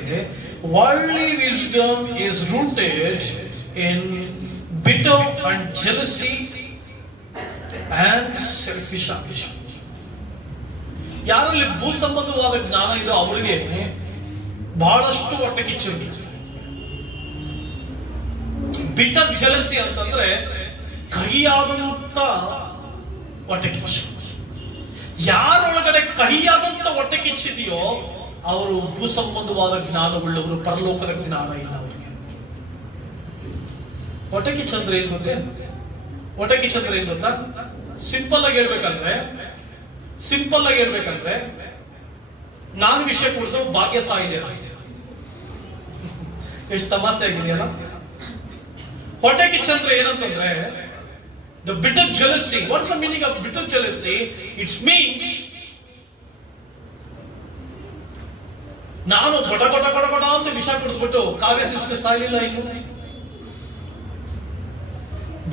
worldly wisdom is rooted in bitter and jealousy and selfish ambition. ಯಾರಲ್ಲಿ ಭೂಸಂಬಂಧವಾದ ಜ್ಞಾನ ಇದೋ ಅವರಿಗೆ ಬಹಳಷ್ಟು ಹೊಟ್ಟೆ ಕಿಚ್ಚು. ಬಿಟರ್ ಜೆಲಸಿ ಅಂತಂದ್ರೆ ಕಹಿಯಾದಂತ ಹೊಟ್ಟೆ ಕಿಚ್ಚು. ಯಾರೊಳಗಡೆ ಕಹಿಯಾದಂತ ಹೊಟ್ಟೆ ಕಿಚ್ಚಿದೆಯೋ ಅವರು ಭೂಸಂಬಂಧವಾದ ಜ್ಞಾನವುಳ್ಳವರು, ಪರಲೋಕದ ಜ್ಞಾನ ಇಲ್ಲ ಅವರಿಗೆ. ಹೊಟ್ಟೆ ಕಿಚ್ಚು ಅಂದ್ರೆ ಏನ್ ಗೊತ್ತೇ? ಹೊಟ್ಟೆ ಕಿಚ್ಚು ಅಂದ್ರೆ ಏನ್ ಗೊತ್ತಾ? ಸಿಂಪಲ್ ಆಗಿ ಹೇಳ್ಬೇಕಂದ್ರೆ ನಾನು ವಿಷಯ ಕುಡಿದು ಭಾಗ್ಯ ಸಾಯಿದೆ. ಎಷ್ಟು ತಮಾಷೆ ಆಗಿದೆಯಲ್ಲ. ಹೊಟ್ಟೆ ಕಿಚ್ಚು ಅಂದ್ರೆ ಏನಂತಂದ್ರೆ the bitter jealousy. What's the meaning of bitter jealousy? It means ನಾನು ಗೊಟ ಅಂತ ವಿಷ ಕುಡಿದ್ಬಿಟ್ಟು ಕಾವ್ಯ ಸಿಸ್ಟರ್ ಸಾಯಲಿಲ್ಲ ಇನ್ನು,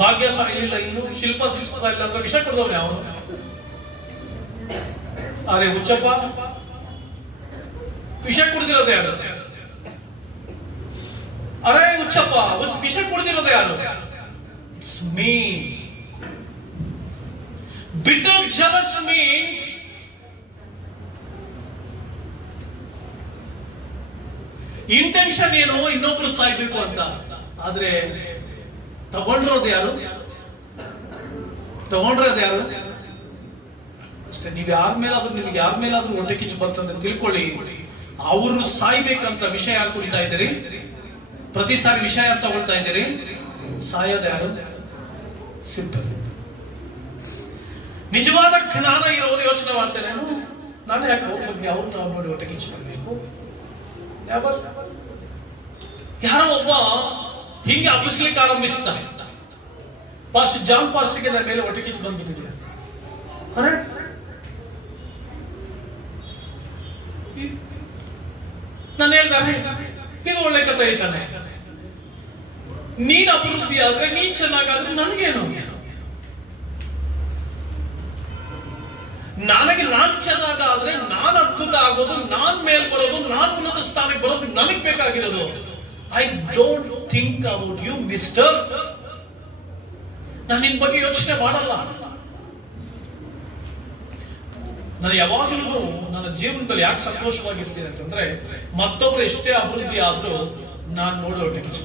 ಭಾಗ್ಯ ಸಾಯಲಿಲ್ಲ ಇನ್ನು, ಶಿಲ್ಪ ಸಿಸ್ಟರ್ ಸಾಯಲಿಲ್ಲ ಅಂದ್ರೆ ವಿಷ ಕುಡಿದವ್ರು ಯಾವ? ಅರೆ ಹುಚ್ಚಪ್ಪ, ವಿಷ ಕುಡಿದಿರೋದು ಯಾರು? ಅರೆ ಹುಚ್ಚಪ್ಪ, ವಿಷ ಕುಡಿದಿರೋದು ಯಾರು? It's me. Bitter jealous means intention ಏನು, ಇನ್ನೊಬ್ರು ಸಾಯ್ಬೇಕು ಅಂತ. ಆದ್ರೆ ತಗೊಂಡ್ರೋದು ಯಾರು? ಅಷ್ಟೇ. ನಿಮ್ಗೆ ಯಾರ ಮೇಲಾದ್ರೂ ಹೊಟ್ಟೆ ಕಿಚ್ಚು ಬರ್ತಂತ ತಿಳ್ಕೊಳ್ಳಿ, ಅವರು ಸಾಯ್ಬೇಕಂತ ವಿಷಯ ಯಾರು ಕುಡಿತಾ ಇದ್ದೀರಿ? ಪ್ರತಿ ಸಾರಿ ವಿಷಯ ಯಾರು ತಗೊಳ್ತಾ ಇದ್ದೀರಿ? ಸಾಯೋದು ಯಾರು? ಸಿಂಪಲ್. ನಿಜವಾದ ಜ್ಞಾನ ಇರೋರು ಯೋಚನೆ ಮಾಡ್ತೇನೆ, ನಾನು ಯಾಕೆ ಅವ್ರ ಬಗ್ಗೆ ಅವ್ರನ್ನ ನೋಡಿ ಹೊಟ್ಟೆ ಕಿಚ್ಚು ಬರಬೇಕು? ಯಾರೋ ಒಬ್ಬ ಹಿಂಗೆ ಅಬ್ಬಿಸ್ಲಿಕ್ಕೆ ಆರಂಭಿಸಿದ. ಜಾನ್ ಪಾಸ್ಟರ್ಗೆ ನನ್ನ ಮೇಲೆ ಹೊಟ್ಟೆ ಕಿಚ್ಚು ಬಂದ್ಬಿಟ್ಟಿದೆ. ಅರೆ ನಾನು ಹೇಳ್ದಾನೆ, ಇದು ಒಳ್ಳೆ ಕಥೆ ಐತಾನೆ. ನೀನ್ ಅಭಿವೃದ್ಧಿ ಆದ್ರೆ, ನೀನ್ ಚೆನ್ನಾಗಾದ್ರೆ ನನಗೇನು? ನಾನ್ ಚೆನ್ನಾಗಾದ್ರೆ ನಾನು ಅದ್ಭುತ ಆಗೋದು, ನಾನ್ ಮೇಲ್ ಬರೋದು, ನಾನು ಉನ್ನತ ಸ್ಥಾನಕ್ಕೆ ಬರೋದು ನನಗ್ ಬೇಕಾಗಿರೋದು. I don't think about you mister. ನಾನು ನಿನ್ ಬಗ್ಗೆ ಯೋಚನೆ ಮಾಡಲ್ಲ. ನಾನು ಯಾವಾಗಲೂ ನನ್ನ ಜೀವನದಲ್ಲಿ ಯಾಕೆ ಸಂತೋಷವಾಗಿರ್ತೀನಿ ಅಂತಂದ್ರೆ, ಮತ್ತೊಬ್ರು ಎಷ್ಟೇ ಅಭಿವೃದ್ಧಿ ಆದ್ರೂ ನಾನು ನೋಡಿ ಹೊಟ್ಟೆ ಕಿಚ್ಚು.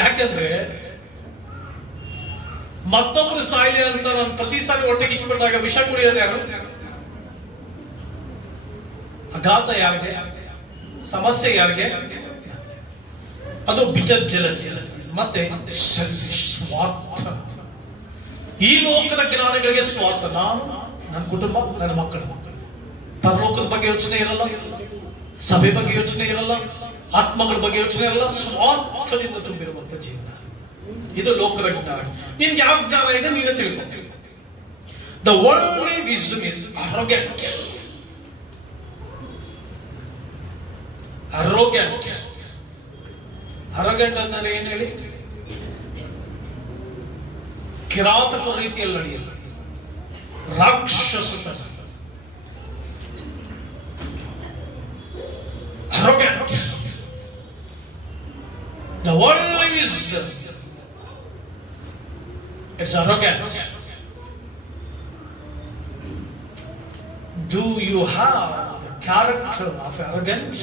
ಯಾಕಂದ್ರೆ ಮತ್ತೊಬ್ರು ಸಾಯ್ಲಿ ಅಂತ ನಾನು ಪ್ರತಿ ಸಾರಿ ಹೊಟ್ಟೆ ಕಿಚ್ಚಿಬಿಟ್ಟಾಗ ವಿಷ ಕುಡಿಯೋದು ಯಾರು? ಆಘಾತ ಯಾರಿಗೆ? ಸಮಸ್ಯೆ ಯಾರಿಗೆ? ಅದು ಬಿಟರ್ ಜೆಲಸಿ, ಮತ್ತೆ ಸೆಲ್ಫಿಶ್, ಸ್ವಾರ್ಥ. ಈ ಲೋಕದ ಜ್ಞಾನಗಳಿಗೆ ಸ್ವಾರ್ಥ. ನಾನು, ನನ್ನ ಕುಟುಂಬ, ನನ್ನ ಮಕ್ಕಳು. ಪರಲೋಕದ ಬಗ್ಗೆ ಯೋಚನೆ ಇರಲ್ಲ, ಸಭೆ ಬಗ್ಗೆ ಯೋಚನೆ ಇರಲ್ಲ, ಆತ್ಮಗಳ ಬಗ್ಗೆ ಯೋಚನೆ ಇರಲ್ಲ. ಸ್ವಾರ್ಥದಿಂದ ತುಂಬಿರುವಂತ ಜೀವನ ಇದು ಲೋಕದ ಜ್ಞಾನ. ನಿನ್ಗೆ ಯಾವ ಜ್ಞಾನ ಇದೆ ನೀನು ತಿಳ್ಕೊ. The worldly wisdom is arrogant. Arrogant. Arrogant ಅಂದರೆ ಏನು ಹೇಳಿ? ಕಿರಾತಕ ರೀತಿಯಲ್ಲಿ ನಡೆಯಲ್ಲ, ರಾಕ್ಷಸ. Arrogant. The worldly wisdom, it's arrogant. Do you have the character of arrogance?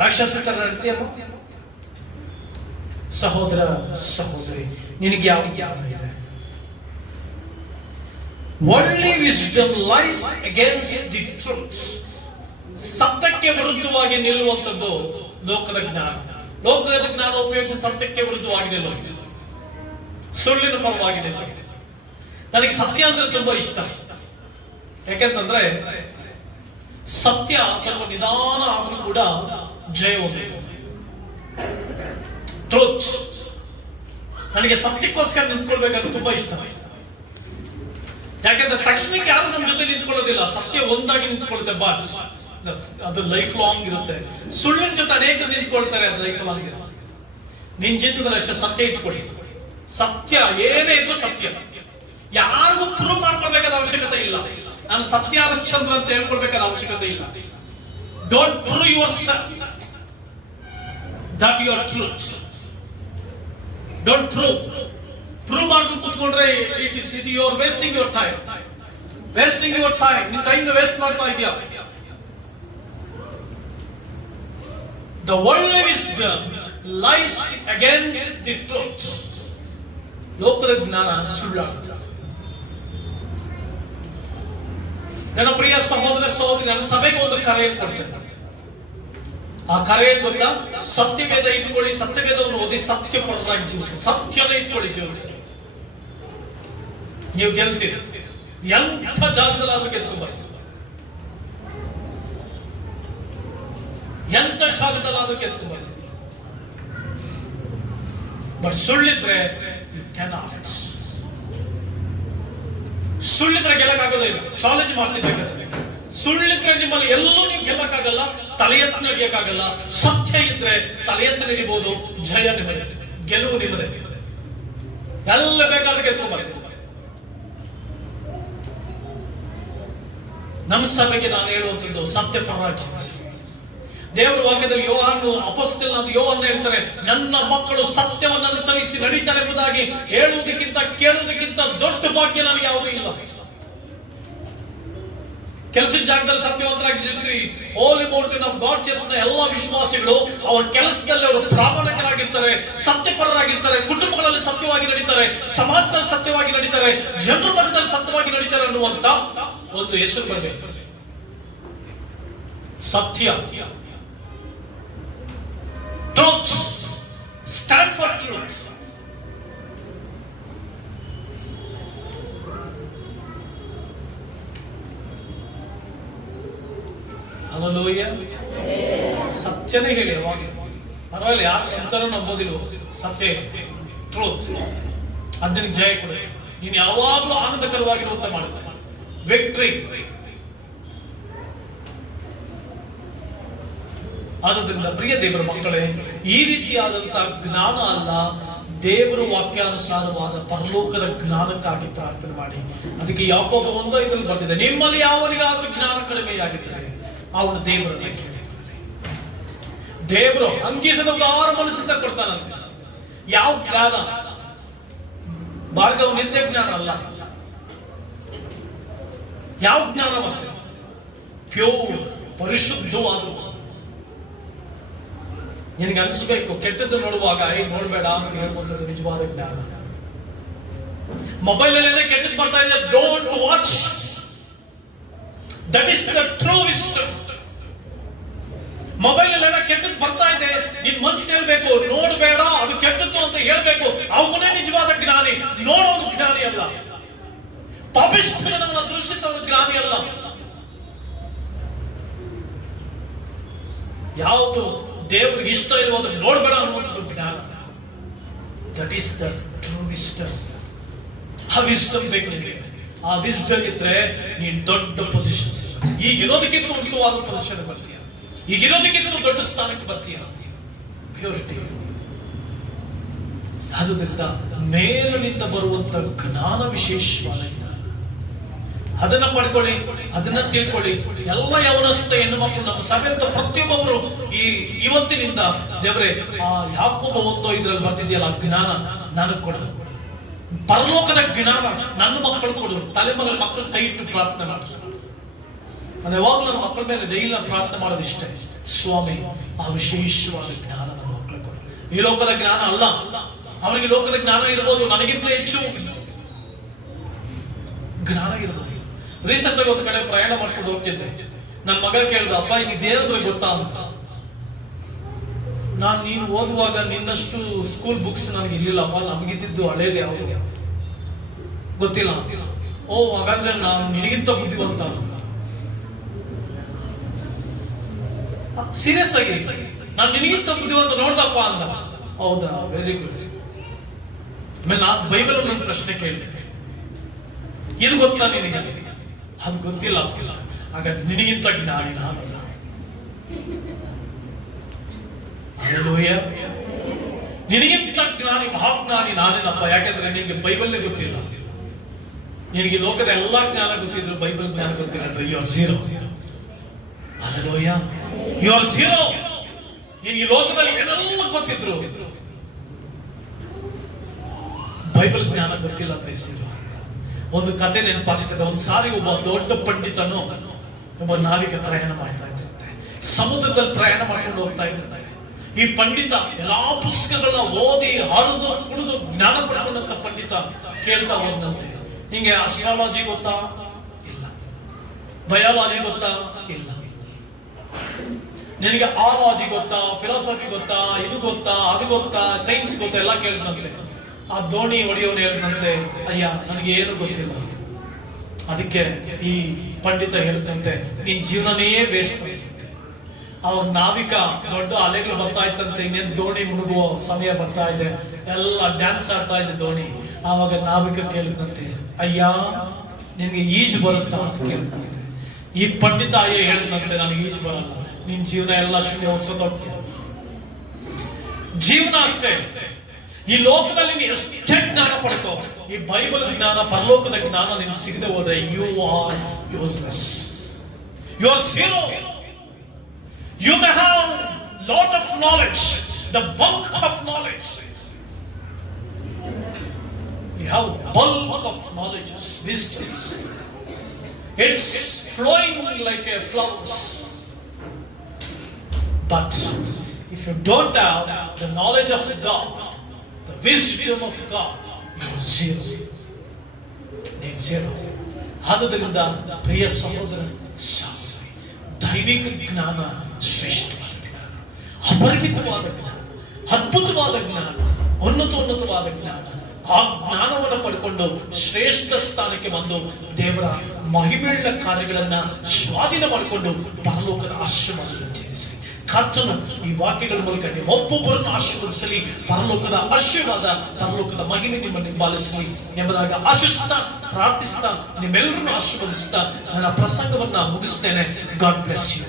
ರಾಕ್ಷಸತರ ನಡತೆಯಲ್ಲ. ಸಹೋದರ ಸಹೋದರಿ, ನಿನಗೆ ಯಾವ ಜ್ಞಾನ ಇದೆ? Worldly wisdom lies against the truth. ಸತ್ಯಕ್ಕೆ ವಿರುದ್ಧವಾಗಿ ನಿಲ್ಲುವಂಥದ್ದು ಲೋಕದ ಜ್ಞಾನ. ಲೋಕದ ಜ್ಞಾನ ಉಪಯೋಗಿಸಿ ಸತ್ಯಕ್ಕೆ ವಿರುದ್ಧವಾಗಿ ನಿಲ್ಲುವುದು, ಸುಳ್ಳಿನ ಪರವಾಗಿ ನಿಲ್ಲುವುದು. ನನಗೆ ಸತ್ಯ ಅಂದ್ರೆ ತುಂಬಾ ಇಷ್ಟ. ಯಾಕೆಂತಂದ್ರೆ ಸತ್ಯ ಸ್ವಲ್ಪ ನಿಧಾನ ಆದ್ರೂ ಕೂಡ ಜಯ ಹೊಂದಿದೆ. ಟ್ರೂತ್. ನನಗೆ ಸತ್ಯಕ್ಕೋಸ್ಕರ ನಿಂತ್ಕೊಳ್ಬೇಕಂದ್ರೆ ತುಂಬಾ ಇಷ್ಟ. ಯಾಕೆಂದ್ರೆ ತಕ್ಷಣಕ್ಕೆ ಯಾರು ನಮ್ಮ ಜೊತೆ ನಿಂತ್ಕೊಳ್ಳೋದಿಲ್ಲ, ಸತ್ಯ ಒಂದಾಗಿ ನಿಂತ್ಕೊಳ್ಳುತ್ತೆ. ಬಟ್ ಅದು ಲೈಫ್ ಲಾಂಗ್ ಇರುತ್ತೆ. ಸುಳ್ಳಿನ ಜೊತೆ ಅನೇಕರು ನಿಂತ್ಕೊಳ್ತಾರೆ, ಅದು ಲೈಫ್ ಲಾಂಗ್ ಇರುತ್ತೆ. ನಿನ್ ಜೀವಿತದಲ್ಲಿ ಅಷ್ಟೇ ಸತ್ಯ ಇಟ್ಕೊಳ್ಳಿ. ಸತ್ಯ ಏನೇ ಇದ್ರು ಸತ್ಯ. ಯಾರಿಗೂ ಪ್ರೂವ್ ಮಾಡ್ಕೊಳ್ಬೇಕಾದ ಅವಶ್ಯಕತೆ ಇಲ್ಲ. ನಾನು ಸತ್ಯ ಹರಿಶ್ಚಂದ್ರ ಅಂತ ಹೇಳ್ಕೊಳ್ಬೇಕಾದ ಅವಶ್ಯಕತೆ ಇಲ್ಲ. Don't prove yourself that you are truth. Don't prove ಮಾಡ್ಕೊಂಡು ಕೂತ್ಕೊಂಡ್ರೆ you are wasting your time. ನಿನ್ ಟೈಮ್ ವೇಸ್ಟ್ ಮಾಡ್ತಾ ಇದೆಯಾ? The worldly wisdom lies against the truth. ಲೋಕದ ಜ್ಞಾನ ಸುಳ್ಳಾಗುತ್ತದೆ. ನನ್ನ ಪ್ರಿಯ ಸಹೋದರ ಸಹೋದರಿ, ನನ್ನ ಸಭೆಗೆ ಒಂದು ಕರೆಯನ್ನು ಕೊಡ್ತೇನೆ. ಆ ಕರೆ ಗೊತ್ತಾ? ಸತ್ಯವೇದ ಇಟ್ಕೊಳ್ಳಿ, ಸತ್ಯವೇದವನ್ನು ಓದಿ ಸತ್ಯಪರರಾಗಿ ಜೀವಿಸಿ. ಸತ್ಯನ ಇಟ್ಕೊಳ್ಳಿ ಜೀವನಕ್ಕೆ, ನೀವು ಗೆಲ್ತೀರಿ. ಎಂಥ ಜಾಗದಲ್ಲಾದ್ರೂ ಗೆಲ್ಕೊಂಡು ಬರ್ತೀರಿ. ಎಂಥ ಜಾಗದಲ್ಲಾದ್ರೂ ಗೆಲ್ಕೊಂಡು ಬರ್ತೀರಿ. ಬಟ್ ಸುಳ್ಳಿದ್ರೆ ಯು ಕ್ಯಾನಾಟ್. ಸುಳ್ಳಿದ್ರೆ ಗೆಲ್ಲಕ್ಕಾಗೋದಿಲ್ಲ. ಚಾಲೆಂಜ್ ಮಾಡ್ತಿರ್ಬೇಕಾದ್ರೆ ಸುಳ್ಳಿದ್ರೆ ನಿಮ್ಮಲ್ಲಿ ಎಲ್ಲೂ ನೀವು ಗೆಲ್ಲಕ್ಕಾಗಲ್ಲ, ತಲೆ ಎತ್ತಿ ನಡೆಯಕ್ಕಾಗಲ್ಲ. ಸತ್ಯ ಇದ್ರೆ ತಲೆ ಎತ್ತಿ ನಡಿಬಹುದು. ಜಯ ನಿಮ್ಮದೇ, ಗೆಲುವು ನಿಮ್ಮದೇ. ಎಲ್ಲ ಬೇಕಾದ್ರೆ ಗೆದ್ಕೊಂಡ್ಬರ್ತೀವಿ. ನಮ್ಮ ಸಭೆಗೆ ನಾನು ಹೇಳುವಂಥದ್ದು ಸತ್ಯ ಪರವಾಗಿ. ದೇವರ ವಾಕ್ಯದಲ್ಲಿ ಯೋಹಾನ ಹೇಳ್ತಾರೆ, ನನ್ನ ಮಕ್ಕಳು ಸತ್ಯವನ್ನು ಅನುಸರಿಸಿ ನಡೀತಾರೆ ಎಂಬುದಾಗಿ ಹೇಳುವುದಕ್ಕಿಂತ ಕೇಳುವುದಕ್ಕಿಂತ ದೊಡ್ಡ ಭಾಗ್ಯ ನನಗೆ ಯಾವುದೂ ಇಲ್ಲ. ಕೆಲಸದ ಜಾಗದಲ್ಲಿ ಸತ್ಯವಂತರಾಗಿ ಜೀವಿಸಿ. ಹೋಲಿ ಮೌಂಟೇನ್ ಆಫ್ ಗಾಡ್ ಚರ್ಚ್ನ ಎಲ್ಲ ವಿಶ್ವಾಸಿಗಳು ಅವರ ಕೆಲಸದಲ್ಲಿ ಅವರು ಪ್ರಾಮಾಣಿಕರಾಗಿರ್ತಾರೆ, ಸತ್ಯಪರರಾಗಿರ್ತಾರೆ, ಕುಟುಂಬಗಳಲ್ಲಿ ಸತ್ಯವಾಗಿ ನಡೀತಾರೆ, ಸಮಾಜದಲ್ಲಿ ಸತ್ಯವಾಗಿ ನಡೀತಾರೆ, ಜನರ ಮಧ್ಯದಲ್ಲಿ ಸತ್ಯವಾಗಿ ನಡೀತಾರೆ ಅನ್ನುವಂತ ಒಂದು ಹೆಸರು ಬರಬೇಕು. ಸತ್ಯ, truth, stand for truth. Hallelujah. ಸತ್ಯನೇ ಹೇಳಿ ಅವಾಗ ಪರವಾಗಿಲ್ಲ, ಯಾರು ಎಂತಾರು ನಂಬೋದಿಲ್ಲ. ಸತ್ಯ, ಟ್ರೂತ್, ಅದಕ್ಕೆ ಜಯ ಕೊಡುತ್ತೆ. ನೀನು ಯಾವಾಗಲೂ ಆನಂದಕರವಾಗಿರುವಂತ ಮಾಡುತ್ತೆ. ವಿಕ್ಟ್ರಿ. ಆದ್ದರಿಂದ ಪ್ರಿಯ ದೇವರ ಮಕ್ಕಳೇ, ಈ ರೀತಿಯಾದಂತಹ ಜ್ಞಾನ ಅಲ್ಲ, ದೇವರ ವಾಕ್ಯಾನುಸಾರವಾದ ಪರಲೋಕದ ಜ್ಞಾನಕ್ಕಾಗಿ ಪ್ರಾರ್ಥನೆ ಮಾಡಿ. ಅದಕ್ಕೆ ಯಾಕೋಬ 1:5 ಬರ್ತಿದೆ, ನಿಮ್ಮಲ್ಲಿ ಯಾವನಿಗಾದ್ರೂ ಜ್ಞಾನ ಕಡಿಮೆಯಾಗಿದ್ದರೆ ಅವನು ದೇವರನ್ನ ಕೇಳಿ. ದೇವರು ಅಂಗೀಸದ ಉದಾರ ಮನಸ್ಸಿಂದ ಕೊಡ್ತಾನಂತೆ. ಯಾವ ಜ್ಞಾನ? ಭಾರ್ಗವ ನಿತ್ಯ ಜ್ಞಾನ ಅಲ್ಲ. ಯಾವ ಜ್ಞಾನ? ಮತ್ತೆ ಪ್ಯೂರ್, ಪರಿಶುದ್ಧವಾದ. ನಿನಗೆ ಅನಿಸ್ಬೇಕು ಕೆಟ್ಟದ್ದು ನೋಡುವಾಗ ನೋಡ್ಬೇಡ ಅಂತ ಹೇಳುವಂಥದ್ದು ನಿಜವಾದ ಜ್ಞಾನ. ಮೊಬೈಲ್ ಅಲ್ಲೆಲ್ಲ ಕೆಟ್ಟದ್ದು ಬರ್ತಾ ಇದೆ, don't watch. That is the true wisdom. Mobile ಎಲ್ಲ ಕೆಟ್ಟದ್ದು ಬರ್ತಾ ಇದೆ, ನಿನ್ ಮನ್ಸು ಹೇಳ್ಬೇಕು ನೋಡ್ಬೇಡ ಅದು ಕೆಟ್ಟದ್ದು ಅಂತ ಹೇಳ್ಬೇಕು. ಅವನೇ ನಿಜವಾದ ಜ್ಞಾನಿ, ನೋಡೋದು ಜ್ಞಾನಿ ಅಲ್ಲ. ಪಾಪಿಷ್ಠನನ್ನು ದೃಷ್ಟಿಸೋದು ಜ್ಞಾನಿ ಅಲ್ಲ. ಯಾವುದು ದೇವರಿಗೆ ಇಷ್ಟ ಇರುವುದು ನೋಡ್ಬೇಡ ಅನ್ನುವಂಥದ್ದು ಜ್ಞಾನ. That is the true wisdom. ಆ ವಿಸ್ಡಮ್ ಬೇಕು ನಿನಗೆ. ಆ ವಿಸ್ಡಮ್ ಇದ್ರೆ ನೀನ್ ದೊಡ್ಡ ಪೊಸಿಷನ್ಸ್, ಈಗಿರೋದಕ್ಕಿಂತ ಉನ್ನತವಾದ ಪೊಸಿಷನ್ ಬರ್ತೀಯ, ಈಗಿರೋದಕ್ಕಿಂತ ದೊಡ್ಡ ಸ್ಥಾನಕ್ಕೆ ಬರ್ತೀಯ. ಪ್ಯೂರಿಟಿ. ಆದುದರಿಂದ ಮೇಲಿನಿಂದ ಬರುವಂತ ಜ್ಞಾನ ವಿಶೇಷವಾದ ಜ್ಞಾನ. ಅದನ್ನ ಪಡ್ಕೊಳ್ಳಿ, ಅದನ್ನ ತಿಳ್ಕೊಳ್ಳಿ. ಎಲ್ಲ ಯವನಸ್ಥ ಹೆಣ್ಣು ಮಕ್ಕಳು ನಮ್ಮ ಸಭೆಯಿಂದ ಪ್ರತಿಯೊಬ್ಬರು ಇವತ್ತಿನಿಂದ ದೇವರೇ ಆ ಯಾಕೋಬ 1:5 ಬರ್ತಿದೆಯಲ್ಲ, ಆ ಜ್ಞಾನ ನನಗೆ ಕೊಡು. ಪರಲೋಕದ ಜ್ಞಾನ ನನ್ನ ಮಕ್ಕಳು ಕೊಡು. ತಲೆಮಗಳ ಮಕ್ಕಳು ಕೈ ಇಟ್ಟು ಪ್ರಾರ್ಥನೆ ಮಾಡು. ಅದು ಯಾವಾಗಲೂ ನನ್ನ ಮಕ್ಕಳ ಮೇಲೆ ಡೈಲಿ ಪ್ರಾರ್ಥನೆ ಮಾಡೋದು ಇಷ್ಟ. ಸ್ವಾಮಿ, ಆ ವಿಶೇಷವಾದ ಜ್ಞಾನ ನನ್ನ ಮಕ್ಕಳು ಕೊಡು. ಈ ಲೋಕದ ಜ್ಞಾನ ಅಲ್ಲ, ಅವರಿಗೆ ಲೋಕದ ಜ್ಞಾನ ಇರಬಹುದು, ನನಗಿಂತಲೇ ಹೆಚ್ಚು ಜ್ಞಾನ ಇರಬಹುದು. ರೀಸೆಂಟ್ ಆಗಿ ಒಂದು ಕಡೆ ಪ್ರಯಾಣ ಮಾಡ್ಕೊಂಡು ಹೋಗ್ತಿದ್ದೆ. ನನ್ನ ಮಗ ಕೇಳ್ದ, ಅಪ್ಪ ಇದೇನಾದ್ರೆ ಗೊತ್ತಾ ಅಂತ. ನೀನು ಓದುವಾಗ ನಿನ್ನಷ್ಟು ಸ್ಕೂಲ್ ಬುಕ್ಸ್ ನನಗೆ ಇರ್ಲಿಲ್ಲಪ್ಪ, ನಮಗಿದ್ದು ಹಳೇದು ಯಾವುದು ಗೊತ್ತಿಲ್ಲ. ಓ, ಹಾಗಾದ್ರೆ ನಾನು ನಿನಗಿಂತ ಬುದ್ಧಿವಂತ. ಸೀರಿಯಸ್ ಆಗಿ ನಾನು ನಿನಗಿಂತ ಬುದ್ಧಿವಂತ ನೋಡ್ದಪ್ಪ ಅಂದ. ಹೌದಾ, ವೆರಿ ಗುಡ್. ಆಮೇಲೆ ನಾನು ಬೈಬಲ್ ಒಂದು ಪ್ರಶ್ನೆ ಕೇಳಿದೆ, ಇದು ಗೊತ್ತಾ ನಿನಗೆ? ಅದು ಗೊತ್ತಿಲ್ಲ. ಹಾಗಾದ್ರೆ ನಿನಗಿಂತ ಜ್ಞಾನಿ ನಾನಲ್ಲ. ಹಲ್ಲೆಲೂಯಾ. ನಿನಗಿಂತ ಜ್ಞಾನಿ ಮಹಾಜ್ಞಾನಿ ನಾನೇನಪ್ಪ. ಯಾಕಂದ್ರೆ ನಿನಗೆ ಬೈಬಲ್ ಗೊತ್ತಿಲ್ಲ. ನಿನಗೆ ಲೋಕದ ಎಲ್ಲಾ ಜ್ಞಾನ ಗೊತ್ತಿದ್ರು ಬೈಬಲ್ ಜ್ಞಾನ ಗೊತ್ತಿಲ್ಲ ಅಂದ್ರೆ you are zero. Hallelujah. You are zero. ನಿನಗೆ ಲೋಕದಲ್ಲಿ ಏನೆಲ್ಲ ಗೊತ್ತಿದ್ರು ಬೈಬಲ್ ಜ್ಞಾನ ಗೊತ್ತಿಲ್ಲ ಅಂದ್ರೆ ಝೀರೋ. ಒಂದು ಕತೆ ನೆನಪಾಗ್ತದೆ. ಒಂದ್ ಸಾರಿ ಒಬ್ಬ ದೊಡ್ಡ ಪಂಡಿತನು ಒಬ್ಬ ನಾವಿಕ ಪ್ರಯಾಣ ಮಾಡ್ತಾ ಇದ್ರಂತೆ. ಸಮುದ್ರದಲ್ಲಿ ಪ್ರಯಾಣ ಮಾಡ್ಕೊಂಡು ಹೋಗ್ತಾ ಇದ್ರಂತೆ. ಈ ಪಂಡಿತ ಎಲ್ಲಾ ಪುಸ್ತಕಗಳನ್ನ ಓದಿ ಹರಿದು ಕುಡಿದು ಜ್ಞಾನ ಪಡ್ಕೊಂಡಂತ ಪಂಡಿತ ಕೇಳ್ತಾ ಹೋದಂತೆ, ಹಿಂಗೆ ಅಸ್ಟ್ರಾಲಜಿ ಗೊತ್ತಾ? ಇಲ್ಲ. ಬಯಾಲಜಿ ಗೊತ್ತಾ? ಇಲ್ಲ. ನಿನಗೆ ಆಲಾಜಿ ಗೊತ್ತಾ? ಫಿಲಾಸಫಿ ಗೊತ್ತಾ? ಇದು ಗೊತ್ತಾ? ಅದು ಗೊತ್ತಾ? ಸೈನ್ಸ್ ಗೊತ್ತಾ? ಎಲ್ಲ ಕೇಳಿದಂತೆ. ಆ ದೋಣಿ ಹೊಡೆಯೋನು ಹೇಳಿದಂತೆ, ಅಯ್ಯ ನನಗೆ ಏನು ಗೊತ್ತಿಲ್ಲ. ಅದಕ್ಕೆ ಈ ಪಂಡಿತ ಹೇಳಿದಂತೆ, ನಿನ್ ಜೀವನನೇ ಬೇಸ್ಟ್. ಅವ್ರ ನಾವಿಕ ದೊಡ್ಡ ಅಲೆಗಳು ಬರ್ತಾ ಇತ್ತಂತೆ, ಇನ್ನೇನು ದೋಣಿ ಮುಳುಗುವ ಸಮಯ ಬರ್ತಾ ಇದೆ, ಎಲ್ಲ ಡ್ಯಾನ್ಸ್ ಆಡ್ತಾ ಇದೆ ದೋಣಿ. ಆವಾಗ ನಾವಿಕ ಕೇಳಿದಂತೆ, ಅಯ್ಯ ನಿನ್ಗೆ ಈಜು ಬರುತ್ತಾ ಅಂತ ಕೇಳಿದಂತೆ. ಈ ಪಂಡಿತ ಅಯ್ಯ ಹೇಳಿದಂತೆ, ನನಗೆ ಈಜು ಬರಲ್ಲ. ನಿನ್ ಜೀವನ ಎಲ್ಲ ಶೂನ್ಯ, ಹೋಗ್ಸೋದಕ್ಕೆ ಜೀವನ ಅಷ್ಟೇ. ಈ ಲೋಕದಲ್ಲಿ ನೀನು ಎಷ್ಟೇ ಜ್ಞಾನ ಪಡ್ಕೋ, ಈ ಬೈಬಲ್ ಜ್ಞಾನ ಪರಲೋಕದ ಜ್ಞಾನ ನಿನ್ಗೆ ಸಿಗದೆ ಹೋದ್ರೆ you are useless. You are zero. You may have lot of knowledge, the bulk of knowledge. You have bulk of knowledges, wisdoms. It's flowing like a flowers. But if you don't have the knowledge of God, the wisdom of God, you are zero. Name zero. ಆದುದರಿಂದ ಪ್ರಿಯ ಸಹೋದರ ಸಹೋದರಿ, ದೈವಿಕ ಜ್ಞಾನ ಶ್ರೇಷ್ಠವಾದ ಜ್ಞಾನ, ಅಪರಿಮಿತವಾದ ಜ್ಞಾನ, ಅದ್ಭುತವಾದ ಜ್ಞಾನ, ಉನ್ನತವಾದ ಜ್ಞಾನ. ಆ ಜ್ಞಾನವನ್ನು ಪಡ್ಕೊಂಡು ಶ್ರೇಷ್ಠ ಸ್ಥಾನಕ್ಕೆ ಬಂದು ದೇವರ ಮಹಿಮೆಯುಳ್ಳ ಕಾರ್ಯಗಳನ್ನ ಸ್ವಾಧೀನ ಮಾಡಿಕೊಂಡು ಪರಲೋಕದ ಆಶೀರ್ವಾದವನ್ನು ಜೀವಿಸಿ ಕರ್ತನು ಈ ವಾಕ್ಯಗಳ ಮೂಲಕ ನಿಮ್ಮೊಬ್ಬೊಬ್ಬರನ್ನು ಆಶೀರ್ವದಿಸಲಿ. ಪರಲೋಕದ ಆಶೀರ್ವಾದ, ಪರಲೋಕದ ಮಹಿಮೆ ನಿಮ್ಮನ್ನು ಹಿಂಬಾಲಿಸಲಿ ಎಂಬುದಾಗಿ ಆಶಿಸ್ತಾ ಪ್ರಾರ್ಥಿಸ್ತಾ ನಿಮ್ಮೆಲ್ಲರನ್ನು ಆಶೀರ್ವದಿಸ್ತಾ ನನ್ನ ಪ್ರಸಂಗವನ್ನ ಮುಗಿಸ್ತೇನೆ. God bless you.